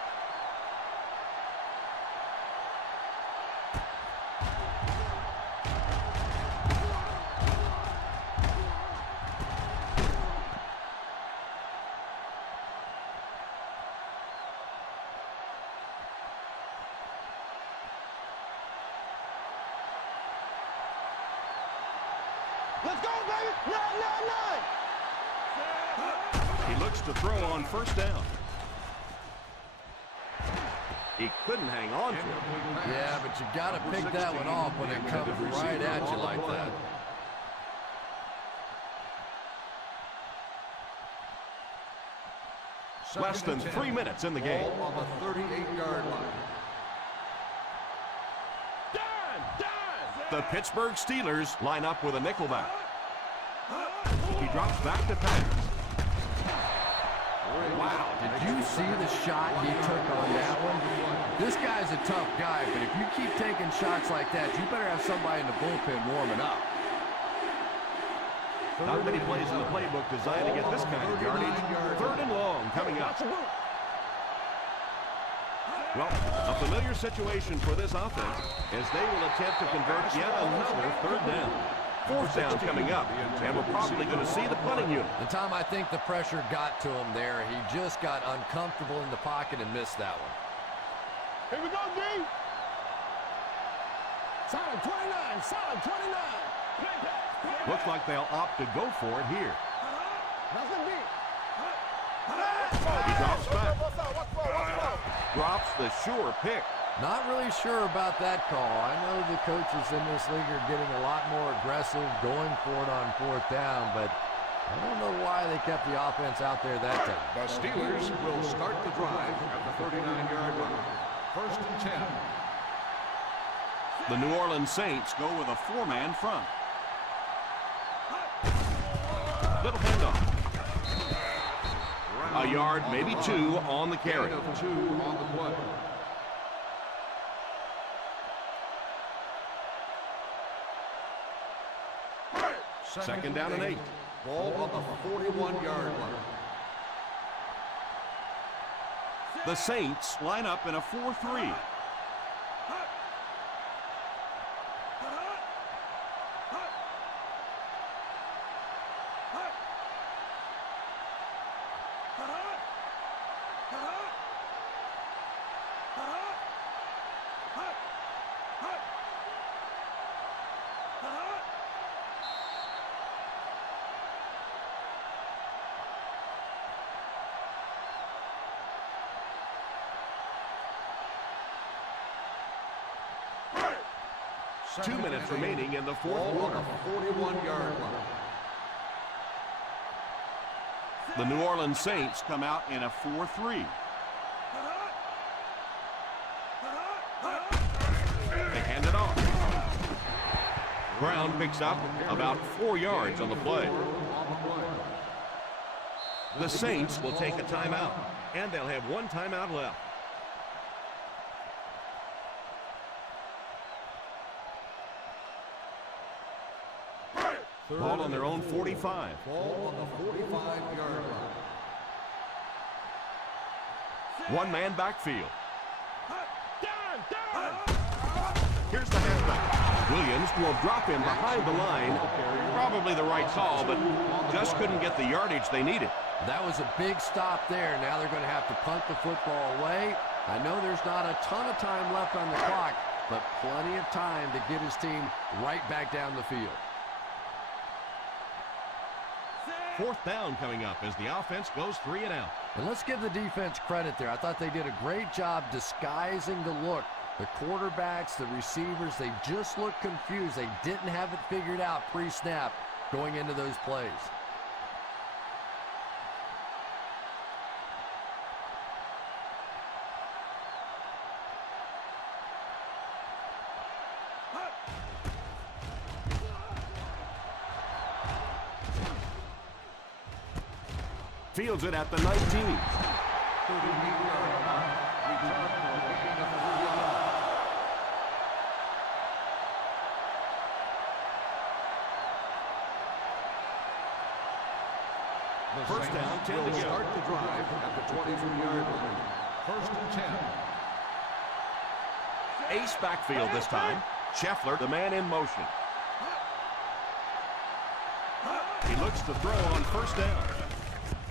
Let's go, baby! 9, 9, 9! He looks to throw on first down. He couldn't hang on to it. Yeah, but you got to pick that one off when it comes right at you like that. Less than 3 minutes in the game. On the 38-yard line. The Pittsburgh Steelers line up with a nickelback. He drops back to pass. Wow, did you see the shot he took on that one? This guy's a tough guy, but if you keep taking shots like that, you better have somebody in the bullpen warming up. Not many plays in the playbook designed to get this kind of yardage. Third and long coming up. Well, a familiar situation for this offense as they will attempt to convert yet another third down. Fourth down coming up, and we're probably going to see the punting unit. And Tom, I think the pressure got to him there. He just got uncomfortable in the pocket and missed that one. Here we go, D! Solid 29! Solid 29! Play pass! Looks like they'll opt to go for it here. Nothing D! He drops back. Drops the sure pick. Not really sure about that call. I know the coaches in this league are getting a lot more aggressive, going for it on fourth down, but I don't know why they kept the offense out there that time. The Steelers will start the drive at the 39-yard line. First and 10. The New Orleans Saints go with a four-man front. Little handoff. A yard, maybe two on the carry. Gain of 2 on the play. Second down and 8. Ball on the 41-yard line. The Saints line up in a 4-3. Two minutes remaining in the fourth Ball quarter. on the 41-yard line. The New Orleans Saints come out in a 4-3. They hand it off. Brown picks up about 4 yards on the play. The Saints will take a timeout, and they'll have one timeout left. Ball on their own 45. Ball on the 45-yard line. One-man backfield. Down! Here's the halfback. Williams will drop in behind the line. Probably the right call, but just couldn't get the yardage they needed. That was a big stop there. Now they're going to have to punt the football away. I know there's not a ton of time left on the clock, but plenty of time to get his team right back down the field. Fourth down coming up as the offense goes 3 and out. And let's give the defense credit there. I thought they did a great job disguising the look. The quarterbacks, the receivers, they just looked confused. They didn't have it figured out pre-snap going into those plays. Fields it at the 19. 38-yard line. Return for a gain of 3 yards. First down, 10 to will go. start the drive at the 23-yard line. First and 10. Ace backfield this time. Scheffler, the man in motion. He looks to throw on first down.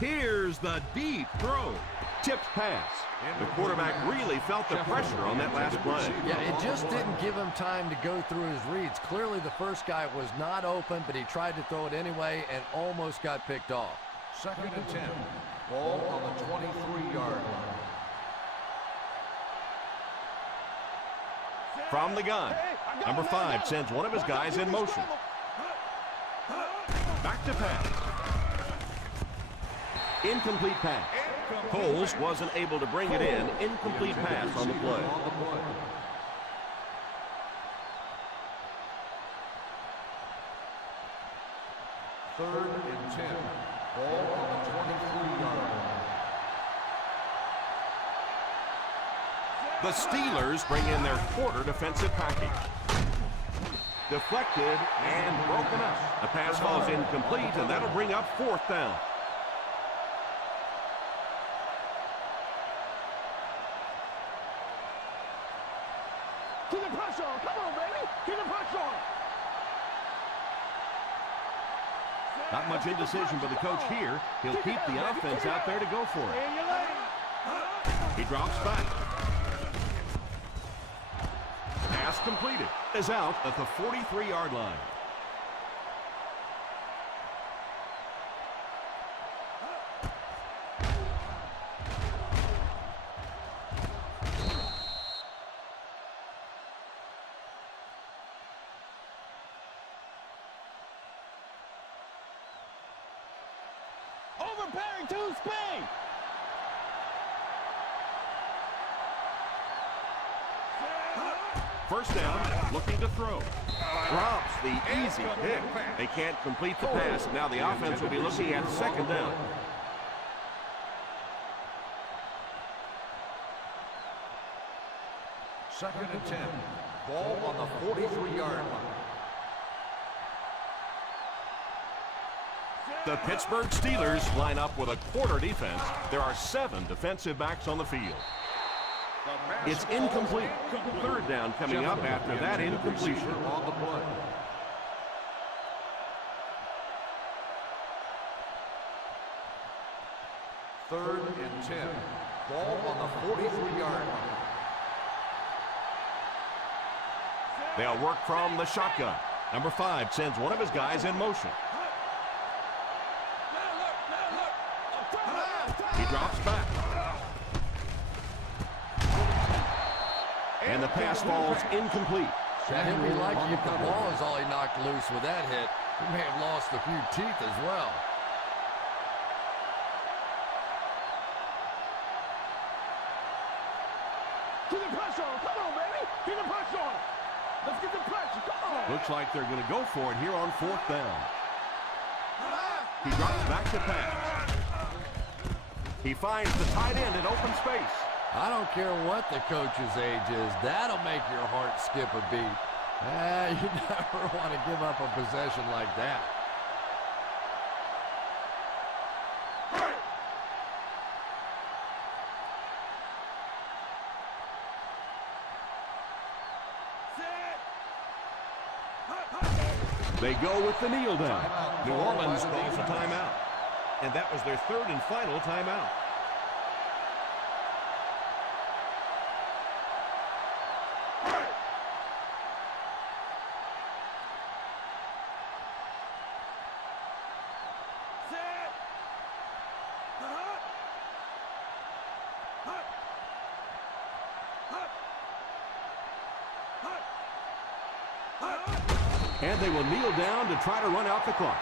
Here's the deep throw. Tipped pass. The quarterback really felt the pressure on that last play. Yeah, it just didn't give him time to go through his reads. Clearly the first guy was not open, but he tried to throw it anyway and almost got picked off. Second and 10. Ball on the 23-yard line. From the gun, number 5 sends one of his guys in motion. Back to pass. Incomplete pass. Coles wasn't able to bring it in. Incomplete pass on the play. Third and 10. Ball on the 23-yard line. The Steelers bring in their quarter defensive package. Deflected and broken up. The pass falls incomplete, and that'll bring up fourth down. Keep the pressure on. Come on, baby. Keep the pressure on. Not much indecision by the coach here. He'll keep the offense out there to go for it. In your lane. He drops back. Pass completed. Is out at the 43-yard line. Overpairing to speed. First down, looking to throw. Drops the easy pick. They can't complete the pass. Now the offense will be looking at second down. Second and 10. Ball on the 43-yard line. The Pittsburgh Steelers line up with a quarter defense. There are 7 defensive backs on the field. It's incomplete. Third down coming up after that incompletion. On the play. Third and 10. Ball on the 43-yard line. They'll work from the shotgun. Number 5 sends one of his guys in motion. He drops back. And the pass falls incomplete. That hit me like if the ball is all he knocked loose with that hit. He may have lost a few teeth as well. Keep the pressure on. Come on, baby. Keep the pressure on. Let's get the pressure. Come on. Looks like they're going to go for it here on fourth down. He drops back to pass. He finds the tight end in open space. I don't care what the coach's age is. That'll make your heart skip a beat. You never want to give up a possession like that. They go with the kneel down. New Orleans calls a timeout. And that was their third and final timeout. And they will kneel down to try to run out the clock.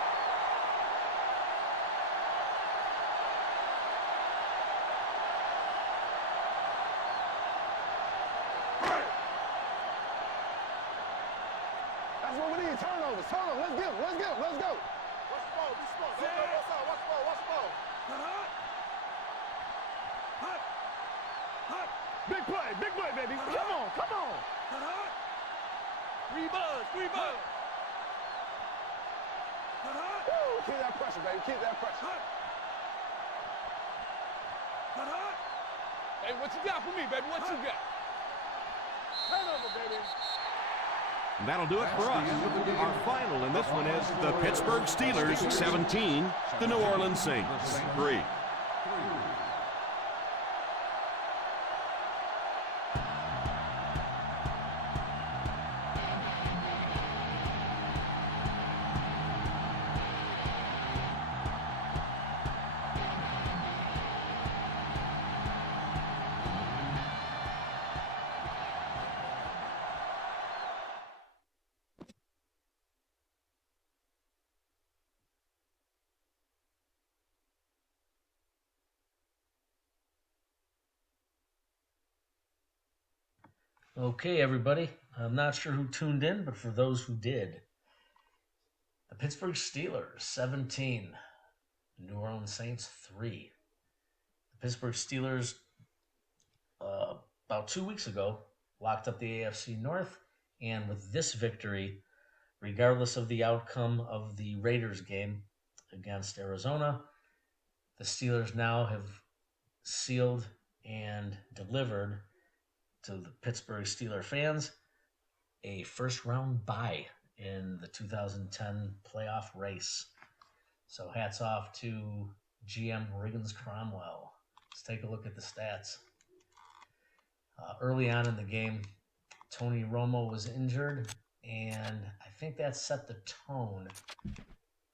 That's what we need. Turnovers. Let's get him. Let's go. Watch the ball. Be smart. Watch the ball. Big play, baby. Come on. Three buzz. Keep that pressure, baby. Keep that pressure. Hey, what you got for me, baby? What you got? Turnover, baby. And that'll do it for us. Our final in this one is the Pittsburgh Steelers 17, the New Orleans Saints 3. Okay, everybody. I'm not sure who tuned in, but for those who did, the Pittsburgh Steelers 17, New Orleans Saints 3. The Pittsburgh Steelers, about 2 weeks ago, locked up the AFC North, and with this victory, regardless of the outcome of the Raiders game against Arizona, the Steelers now have sealed and delivered to the Pittsburgh Steelers fans a first-round bye in the 2010 playoff race. So hats off to GM Riggins Cromwell. Let's take a look at the stats. Early on in the game, Tony Romo was injured, and I think that set the tone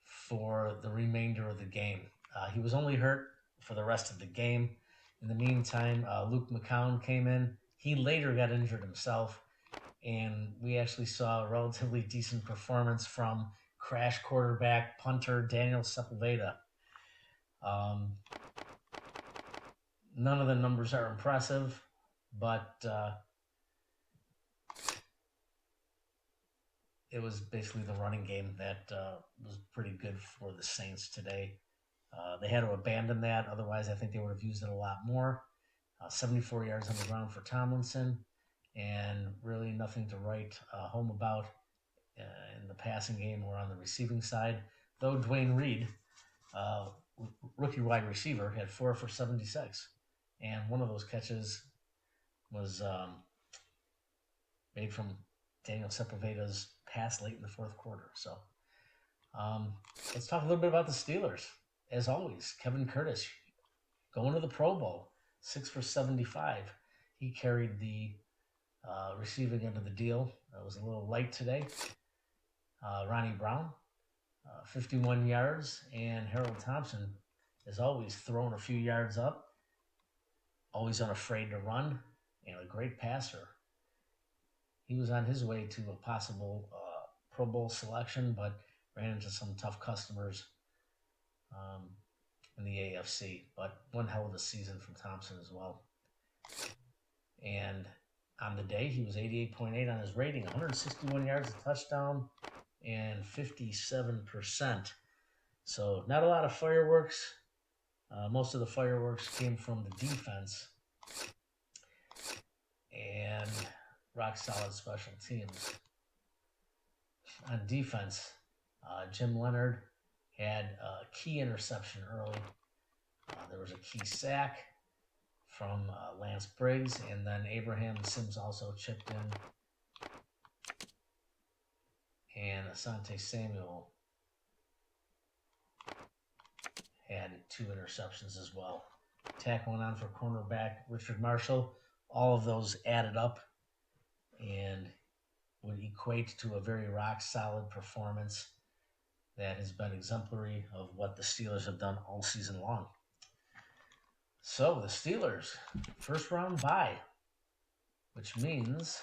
for the remainder of the game. He was only hurt for the rest of the game. In the meantime, Luke McCown came in. He later got injured himself, and we actually saw a relatively decent performance from crash quarterback punter Daniel Sepulveda. None of the numbers are impressive, but it was basically the running game that was pretty good for the Saints today. They had to abandon that. Otherwise, I think they would have used it a lot more. 74 yards on the ground for Tomlinson, and really nothing to write home about in the passing game or on the receiving side. Though Dwayne Reed, rookie wide receiver, had 4 for 76, and one of those catches was made from Daniel Sepulveda's pass late in the fourth quarter. So let's talk a little bit about the Steelers. As always, Kevin Curtis going to the Pro Bowl. 6 for 75. He carried the receiving end of the deal. That was a little light today. Ronnie Brown, 51 yards. And Harold Thompson, as always, throwing a few yards up. Always unafraid to run. And a great passer. He was on his way to a possible Pro Bowl selection, but ran into some tough customers in the AFC, but one hell of a season from Thompson as well. And on the day, he was 88.8 on his rating, 161 yards, a touchdown, and 57%. So not a lot of fireworks Most of the fireworks came from the defense and rock solid special teams. On defense, Jim Leonard had a key interception early. There was a key sack from Lance Briggs, and then Abraham Sims also chipped in. And Asante Samuel had 2 interceptions as well. Tackling on for cornerback Richard Marshall, all of those added up and would equate to a very rock-solid performance that has been exemplary of what the Steelers have done all season long. So the Steelers, first round bye, which means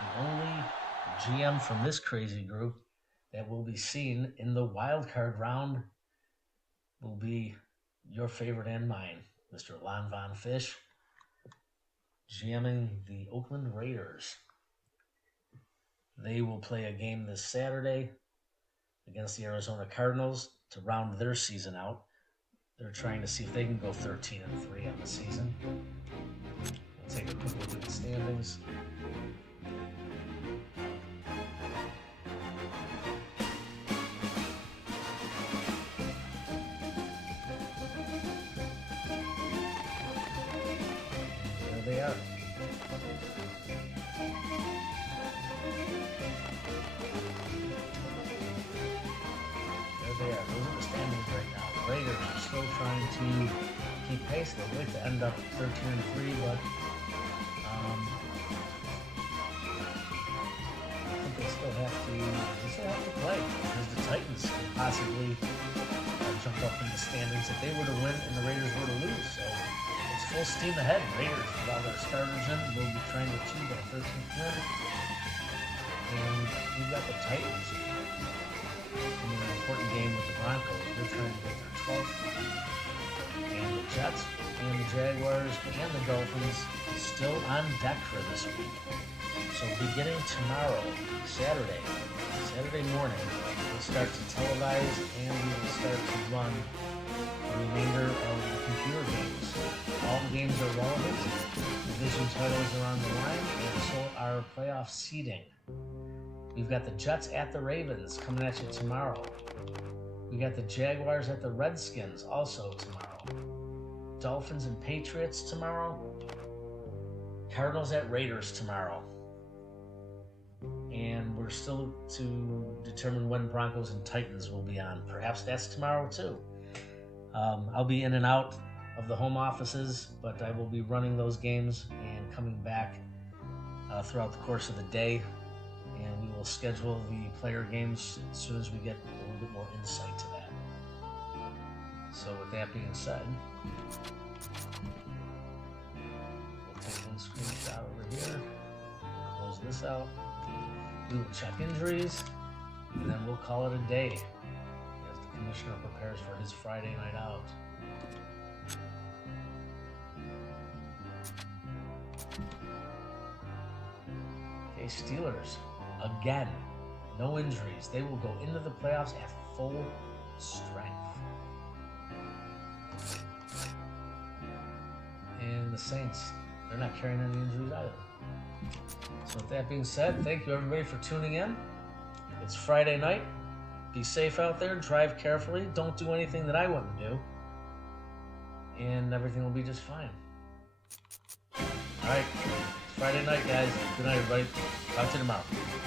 the only GM from this crazy group that will be seen in the wild card round will be your favorite and mine, Mr. Lon Von Fish, GMing the Oakland Raiders. They will play a game this Saturday against the Arizona Cardinals to round their season out. They're trying to see if they can go 13-3 on the season. We'll take a quick look at the standings. There they are. Those are the standings right now. The Raiders are still trying to keep pace. They'd like to end up 13-3, but I think they still have to play because the Titans could possibly jump up in the standings if they were to win and the Raiders were to lose. So it's full steam ahead. Raiders, with all their starters in, will be trying to achieve that 13th win. And we've got the Titans in an important game with the Broncos. They're trying to get their 12th. And the Jets and the Jaguars and the Dolphins still on deck for this week. So beginning tomorrow, Saturday morning, we'll start to televise and we will start to run the remainder of the computer games. All the games are relevant. Division titles are on the line, and so are playoff seeding. We've got the Jets at the Ravens coming at you tomorrow. We got the Jaguars at the Redskins also tomorrow. Dolphins and Patriots tomorrow. Cardinals at Raiders tomorrow. And we're still to determine when Broncos and Titans will be on. Perhaps that's tomorrow too. I'll be in and out of the home offices, but I will be running those games and coming back throughout the course of the day. And we will schedule the player games as soon as we get a little bit more insight to that. So with that being said, we'll take one screenshot over here, close this out. We will check injuries, and then we'll call it a day as the commissioner prepares for his Friday night out. Okay, Steelers, again, no injuries. They will go into the playoffs at full strength. And the Saints, they're not carrying any injuries either. So with that being said, thank you everybody for tuning in. It's Friday night. Be safe out there. Drive carefully. Don't do anything that I wouldn't do. And everything will be just fine. All right. It's Friday night, guys. Good night, everybody. Talk to you tomorrow.